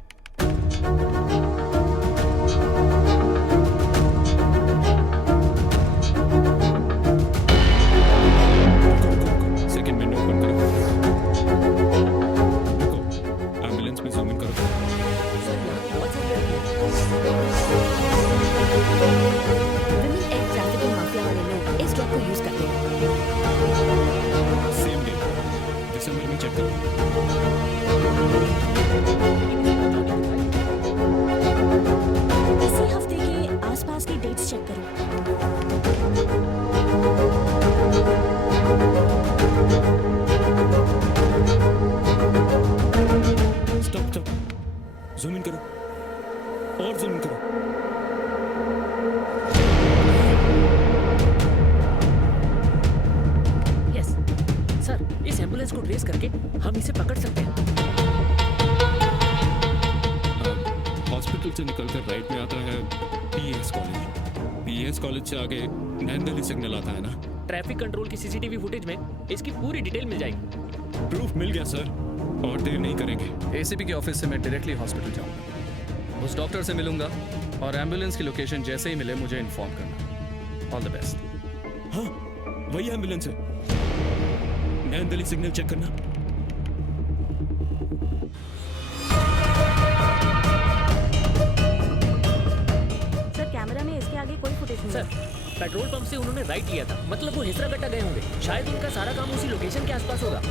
सेकंड विंडो ओपन करो। एम्बुलेंस में जूम इन करो। विमेन एयर ट्रैफिकिंग माफिया वाले लोग इस ड्रग को यूज करते हैं। सेम डे दिसंबर में चेक करो। इसी हफ्ते के आसपास की डेट्स चेक करो। स्टॉप स्टॉप, जूम इन करो और जूम इन करो। यस सर, इस एम्बुलेंस को ट्रेस करके हम इसे पकड़ सकते हैं। हॉस्पिटल से निकलकर राइट में आता है पीएस कॉलेज। पीएस कॉलेज से आगे नैन दिल्ली सिग्नल आता है ना। ट्रैफिक कंट्रोल की सीसीटीवी फुटेज में इसकी पूरी डिटेल मिल जाएगी। प्रूफ मिल गया सर, और देर नहीं करेंगे। एसीपी के ऑफिस से मैं डायरेक्टली हॉस्पिटल जाऊंगा, उस डॉक्टर से मिलूंगा और एम्बुलेंस की लोकेशन जैसे ही मिले मुझे इन्फॉर्म करना। All the best. हाँ, वही एम्बुलेंस है। नैन दिल्ली सिग्नल चेक करना। सर, कैमरा में इसके आगे कोई फुटेज नहीं सर, पेट्रोल पंप से उन्होंने राइट लिया था, मतलब वो हिसरागट्टा गए होंगे। शायद उनका सारा काम उसी लोकेशन के आसपास होगा।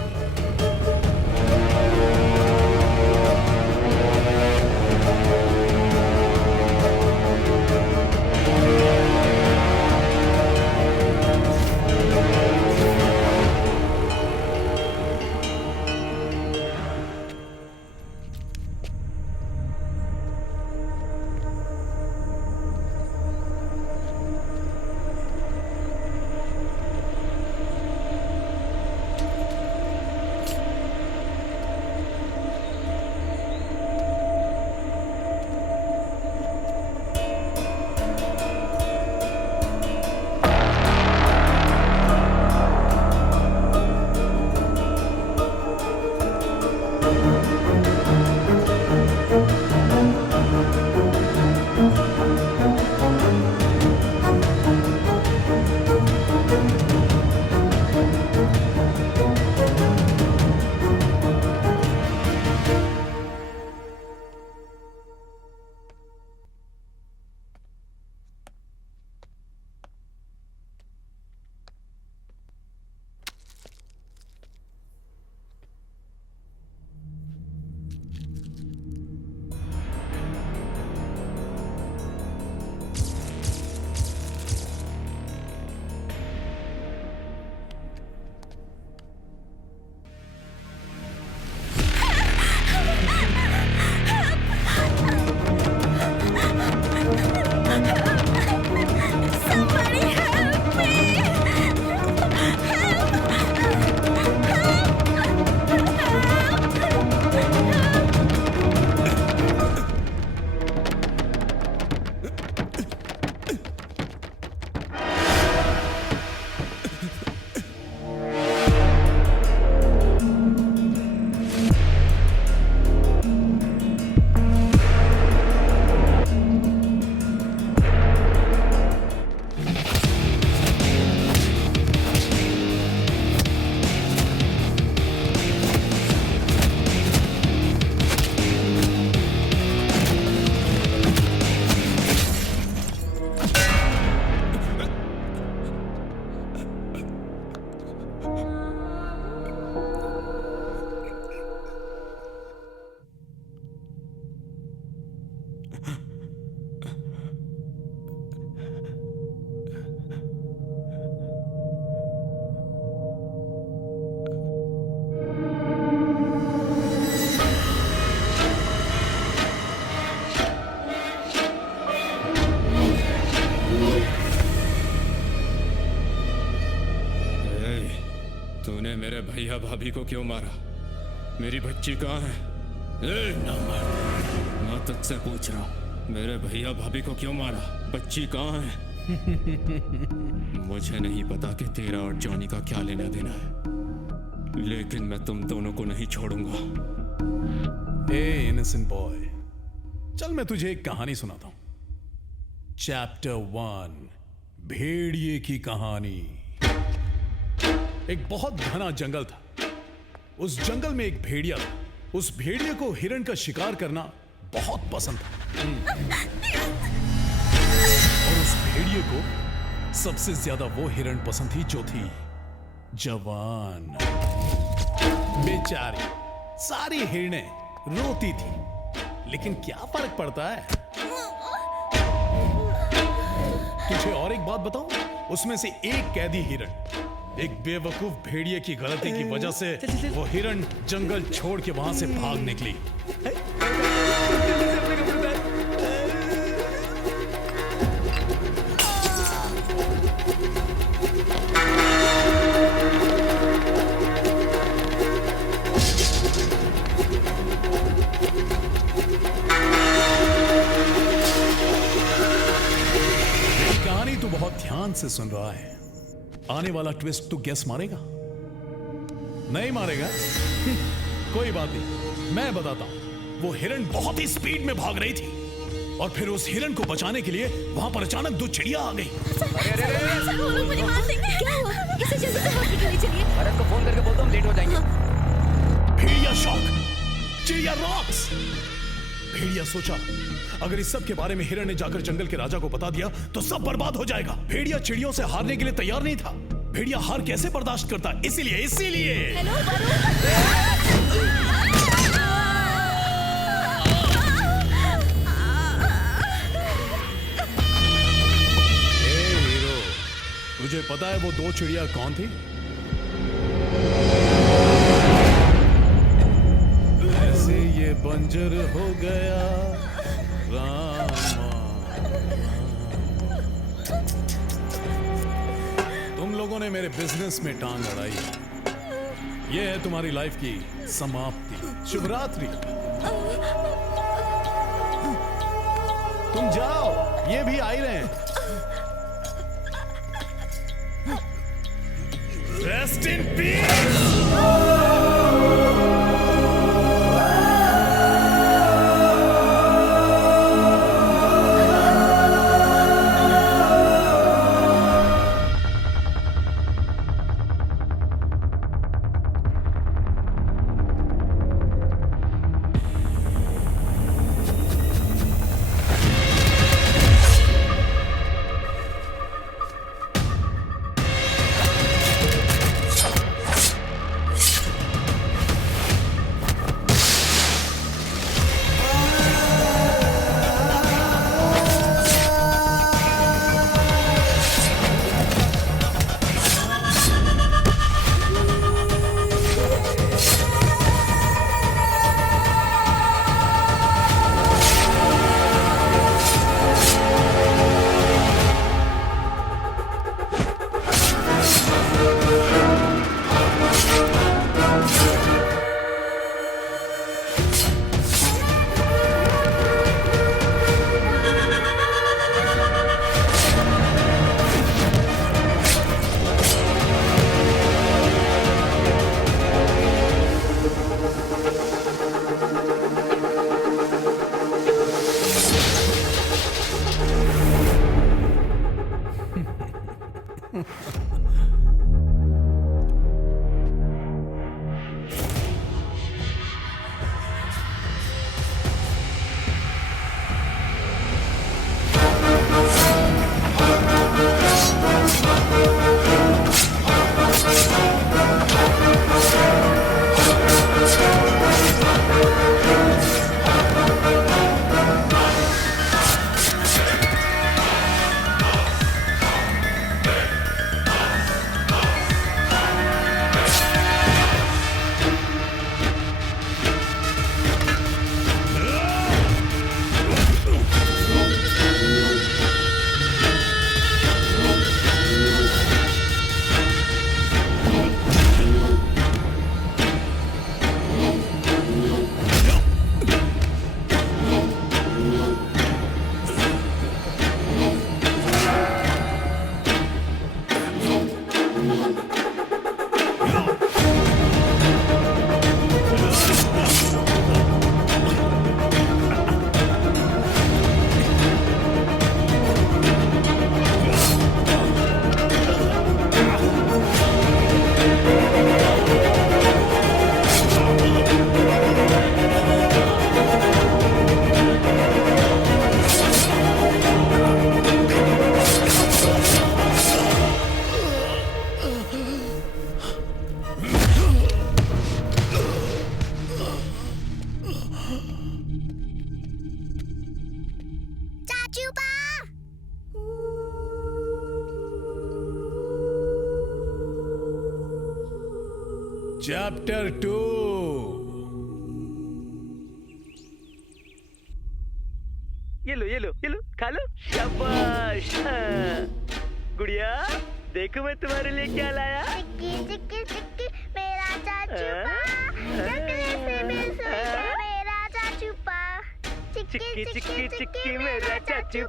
भैया भाभी को क्यों मारा? मेरी बच्ची कहाँ है? मैं तुझसे पूछ रहा हूँ, मेरे भैया भाभी को क्यों मारा? बच्ची कहाँ है? मुझे नहीं पता कि तेरा और जॉनी का क्या लेना देना है, लेकिन मैं तुम दोनों को नहीं छोड़ूंगा। ए इनोसेंट बॉय, चल मैं तुझे एक कहानी सुनाता हूं। चैप्टर 1, भेड़िए की कहानी। एक बहुत घना जंगल था। उस जंगल में एक भेड़िया था। उस भेड़िए को हिरण का शिकार करना बहुत पसंद था। और उस भेड़िए को सबसे ज्यादा वो हिरण पसंद थी जो थी जवान। बेचारी सारी हिरणें रोती थी, लेकिन क्या फर्क पड़ता है? तुझे और एक बात बताऊं, उसमें से एक कैदी हिरण एक बेवकूफ भेड़िए की गलती की वजह से वो हिरण जंगल छोड़ के वहां से भाग निकली। कहानी तू बहुत ध्यान से सुन रहा है। आने वाला ट्विस्ट तू गेस मारेगा? नहीं मारेगा? कोई बात नहीं, मैं बताता हूं। वो हिरण बहुत ही स्पीड में भाग रही थी और फिर उस हिरण को बचाने के लिए वहां पर अचानक 2 चिड़िया आ गई। भरत को फोन करके बोलता हूँ, लेट हो जाएंगे। भेड़िया शॉक, चिड़िया रॉक्स। भेड़िया सोचा, अगर इस सब के बारे में हिरण ने जाकर जंगल के राजा को बता दिया तो सब बर्बाद हो जाएगा। भेड़िया चिड़ियों से हारने के लिए तैयार नहीं था। भेड़िया हार कैसे बर्दाश्त करता? इसीलिए हीरो, तुझे पता है वो 2 चिड़िया कौन थी? ऐसे ये बंजर हो गया रामा। तुम लोगों ने मेरे बिजनेस में टांग अड़ाई। ये है तुम्हारी लाइफ की समाप्ति। शुभ रात्रि। तुम जाओ, ये भी आ ही रहे हैं। Rest in peace. चैप्टर 2। ये लो खा लो। शाबाश। गुड़िया देखो मैं तुम्हारे लिए क्या लाया। चिक्की मेरा चाचू चॉकलेट से भी स्वीट मेरा चाचू चिक्की मेरा चाचू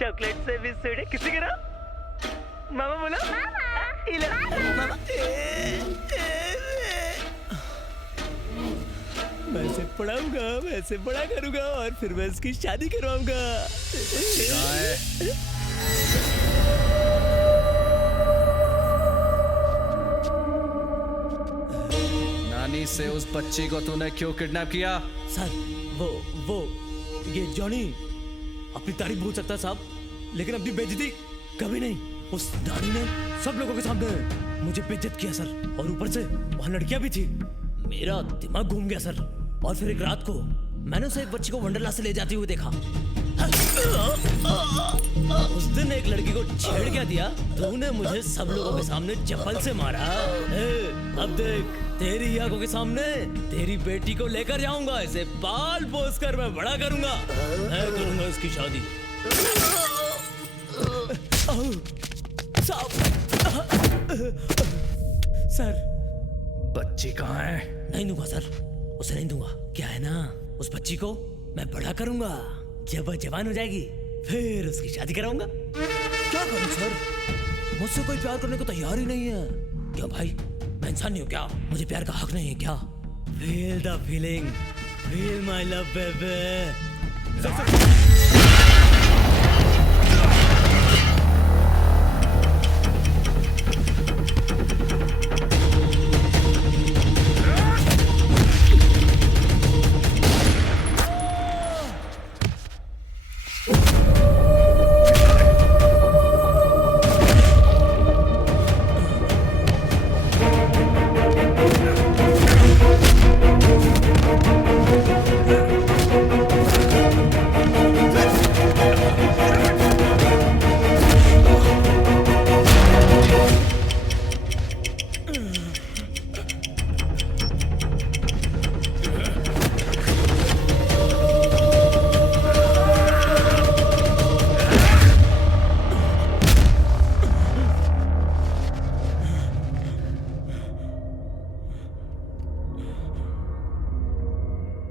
चॉकलेट से भी स्वीट। किसी करो मामा बोलो। मामा। मैं इसे पढ़ाऊंगा, मैं इसे बड़ा करूंगा और फिर मैं इसकी शादी करवाऊंगा। नानी से उस बच्ची को तूने क्यों किडनैप किया? सर वो ये जॉनी अपनी तारीफ भूल सकता है साहब, लेकिन अपनी बेइज्जती कभी नहीं। उस दानी ने सब लोगों के सामने मुझे बेइज्जत किया सर, और ऊपर से वहाँ लड़कियां भी थी। मेरा दिमाग घूम गया सर, और फिर एक रात को मैंने उसे एक बच्ची को वंडरला से ले जाते हुए देखा। उस दिन एक लड़की को छेड़ क्या दिया, तूने मुझे सब लोगों के सामने चप्पल से मारा। अब देख तेरी आंखों के सामने तेरी बेटी को लेकर जाऊंगा, इसे पाल पोस कर मैं बड़ा करूंगा, मैं करूंगा इसकी शादी। सर बच्ची कहाँ है? नहीं दूंगा सर, उसे नहीं दूंगा। क्या है ना, उस बच्ची को मैं बड़ा करूंगा, जब वह जवान हो जाएगी फिर उसकी शादी कराऊंगा। क्या करूं सर, मुझसे कोई प्यार करने को तैयार ही नहीं है। क्यों भाई, मैं इंसान नहीं हूं क्या? मुझे प्यार का हक नहीं है क्या? Feel the feeling, feel my love baby.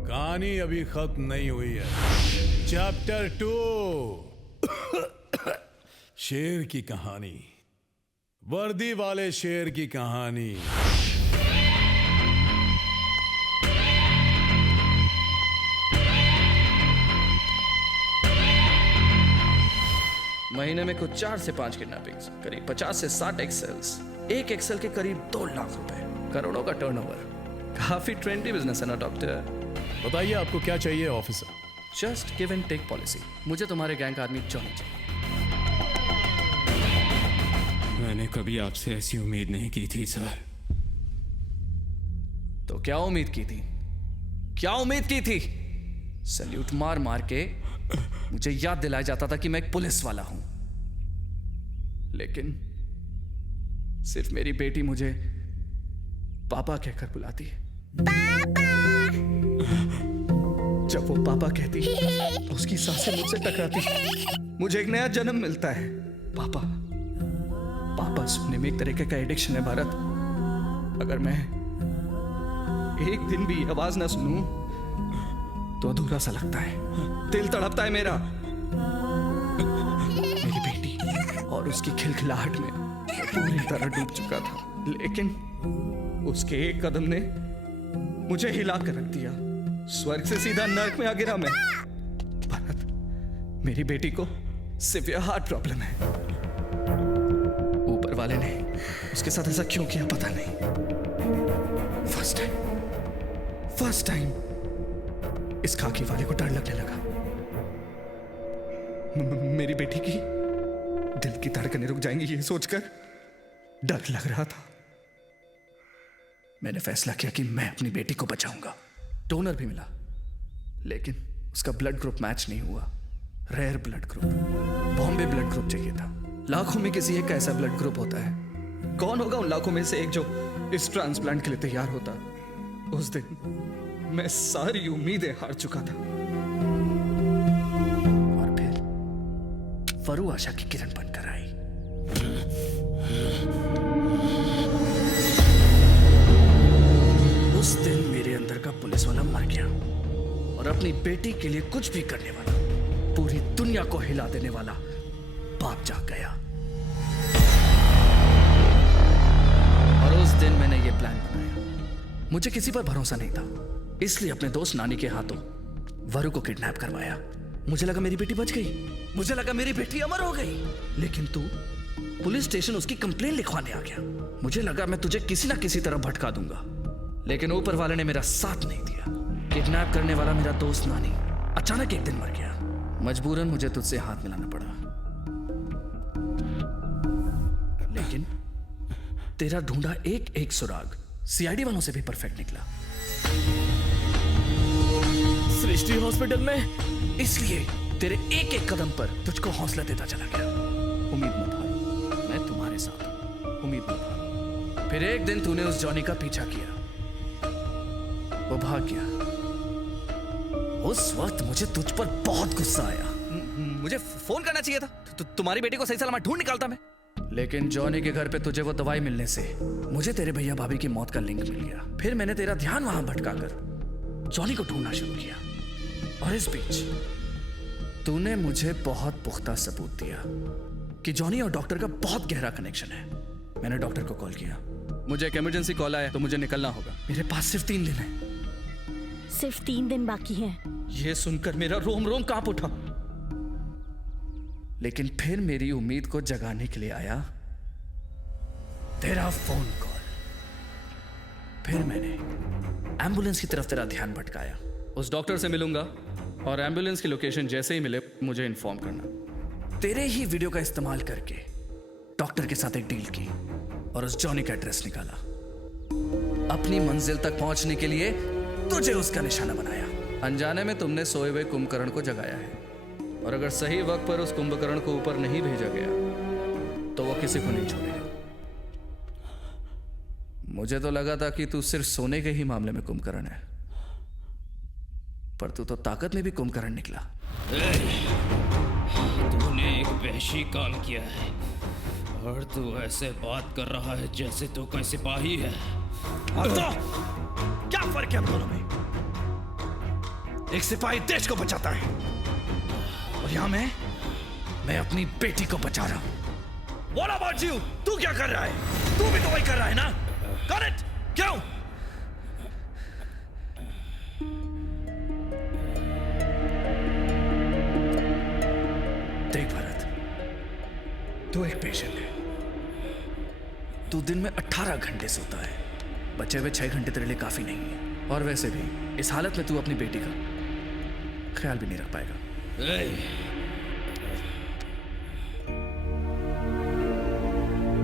कहानी अभी खत्म नहीं हुई है। चैप्टर 2, शेर की कहानी, वर्दी वाले शेर की कहानी। महीने में कुछ 4 से 5 किडनैपिंग्स, करीब 50 से 60 एक्सेल्स, एक एक्सेल के करीब 2 लाख रुपए, करोड़ों का टर्नओवर। काफी ट्रेंडी बिजनेस है ना डॉक्टर? बताइए आपको क्या चाहिए officer? Just give and take policy. मुझे तुम्हारे गैंग का आदमी जॉनी चाहिए। मैंने कभी आपसे ऐसी उम्मीद नहीं की थी सर। तो क्या उम्मीद की थी? क्या उम्मीद की थी? सैल्यूट मार मार के मुझे याद दिलाया जाता था कि मैं एक पुलिस वाला हूं, लेकिन सिर्फ मेरी बेटी मुझे पापा कहकर बुलाती है। जब वो पापा कहती तो उसकी सांसें मुझसे टकराती, मुझे एक नया जन्म मिलता है। पापा पापा सुनने में एक तरीके का एडिक्शन है भारत। अगर मैं एक दिन भी आवाज ना सुनूं तो अधूरा सा लगता है, दिल तड़पता है मेरा। मेरी बेटी और उसकी खिलखिलाहट में पूरी तरह डूब चुका था, लेकिन उसके एक कदम ने मुझे हिला कर रख दिया। स्वर्ग से सीधा नर्क में आ गिरा मैं। भारत, मेरी बेटी को सिवियर हार्ट प्रॉब्लम है। ऊपर वाले ने उसके साथ ऐसा क्यों किया पता नहीं। फर्स्ट टाइम इस खाकी वाले को डर लगने लगा। मेरी बेटी की दिल की धड़कनें रुक जाएंगी ये सोचकर डर लग रहा था। मैंने फैसला किया कि मैं अपनी बेटी को बचाऊंगा। डोनर भी मिला, लेकिन उसका ब्लड ग्रुप मैच नहीं हुआ। Rare blood group, Bombay blood group चाहिए था। लाखों में किसी एक का ऐसा ब्लड ग्रुप होता है। कौन होगा उन लाखों में से एक जो इस ट्रांसप्लांट के लिए तैयार होता? उस दिन मैं सारी उम्मीदें हार चुका था और फिर वरु आशा की किरण बनकर आई। उस दिन मेरे अंदर का पुलिस वाला मर गया और अपनी बेटी के लिए कुछ भी करने वाला, पूरी दुनिया को हिला देने वाला बाप जाग गया। और उस दिन मैंने ये प्लान बनाया। मुझे किसी पर भरोसा नहीं था, इसलिए अपने दोस्त नानी के हाथों वरु को किडनैप करवाया। मुझे लगा मेरी बेटी बच गई, मुझे लगा मेरी बेटी अमर हो गई, लेकिन तू पुलिस स्टेशन उसकी कंप्लेन लिखवाने आ गया। मुझे लगा मैं तुझे किसी ना किसी तरह भटका दूंगा, लेकिन ऊपर वाले ने मेरा साथ नहीं दिया। किडनैप करने वाला मेरा दोस्त नानी अचानक एक दिन मर गया। मजबूरन मुझे तुझसे हाथ मिलाना पड़ा, लेकिन तेरा ढूंढा एक एक सुराग सीआईडी वालों से भी परफेक्ट निकला। सृष्टि हॉस्पिटल में, इसलिए तेरे एक एक कदम पर तुझको हौसला देता चला गया। उम्मीद मत हार, मैं तुम्हारे साथ हूं, उम्मीद मत हार। फिर एक दिन तूने उस जॉनी का पीछा किया, वो भाग गया। उस वक्त मुझे तुझ पर बहुत गुस्सा आया। मुझे फोन करना चाहिए था, तुम्हारी बेटी को सही सलामत ढूंढ निकालता मैं। लेकिन जॉनी के घर पे तुझे वो दवाई मिलने से मुझे तेरे भैया भाभी की मौत का लिंक मिल गया। फिर मैंने तेरा ध्यान वहां भटकाकर जॉनी को ढूंढना शुरू किया, और इस बीच तूने मुझे बहुत पुख्ता सबूत दिया कि जॉनी और डॉक्टर का बहुत गहरा कनेक्शन है। मैंने डॉक्टर को कॉल किया, मुझे एक इमरजेंसी कॉल आया तो मुझे निकलना होगा। मेरे पास सिर्फ 3 दिन है। सिर्फ 3 दिन बाकी हैं। यह सुनकर मेरा रोम रोम कांप उठा, लेकिन फिर मेरी उम्मीद को जगाने के लिए आया तेरा फोन कॉल। फिर मैंने एम्बुलेंस की तरफ तेरा ध्यान भटकाया। उस डॉक्टर से मिलूंगा और एम्बुलेंस की लोकेशन जैसे ही मिले मुझे इन्फॉर्म करना। तेरे ही वीडियो का इस्तेमाल करके डॉक्टर के साथ एक डील की और उस जॉनी का एड्रेस निकाला। अपनी मंजिल तक पहुंचने के लिए तुझे उसका निशाना बनाया। अनजाने में तुमने सोए हुए कुंभकर्ण को जगाया है, और अगर सही वक्त पर उस कुंभकर्ण को ऊपर नहीं भेजा गया तो वो किसी को नहीं छोड़ेगा। मुझे तो लगा था कि तू सिर्फ सोने के ही मामले में कुंभकर्ण है, पर तू तो ताकत में भी कुंभकर्ण निकला। तूने एक वहशी काम किया है और तू ऐसे बात कर रहा है जैसे तू कोई सिपाही है। तो क्या फर्क है हम दोनों में? एक सिपाही देश को बचाता है और यहां मैं अपनी बेटी को बचा रहा हूं। What about you? तू क्या कर रहा है? तू भी तो वही कर रहा है ना? Got it? क्यों? देख भरत, तू एक पेशेंट है। तू दिन में 18 घंटे सोता है, बचे हुए 6 घंटे तेरे लिए काफी नहीं है। और वैसे भी इस हालत में तू अपनी बेटी का ख्याल भी नहीं रख पाएगा।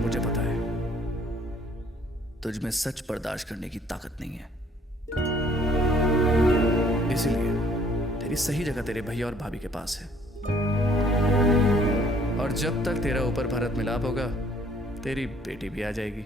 मुझे पता है तुझ में सच बर्दाश्त करने की ताकत नहीं है, इसीलिए तेरी सही जगह तेरे भैया और भाभी के पास है। और जब तक तेरा ऊपर भरत मिलाप होगा, तेरी बेटी भी आ जाएगी।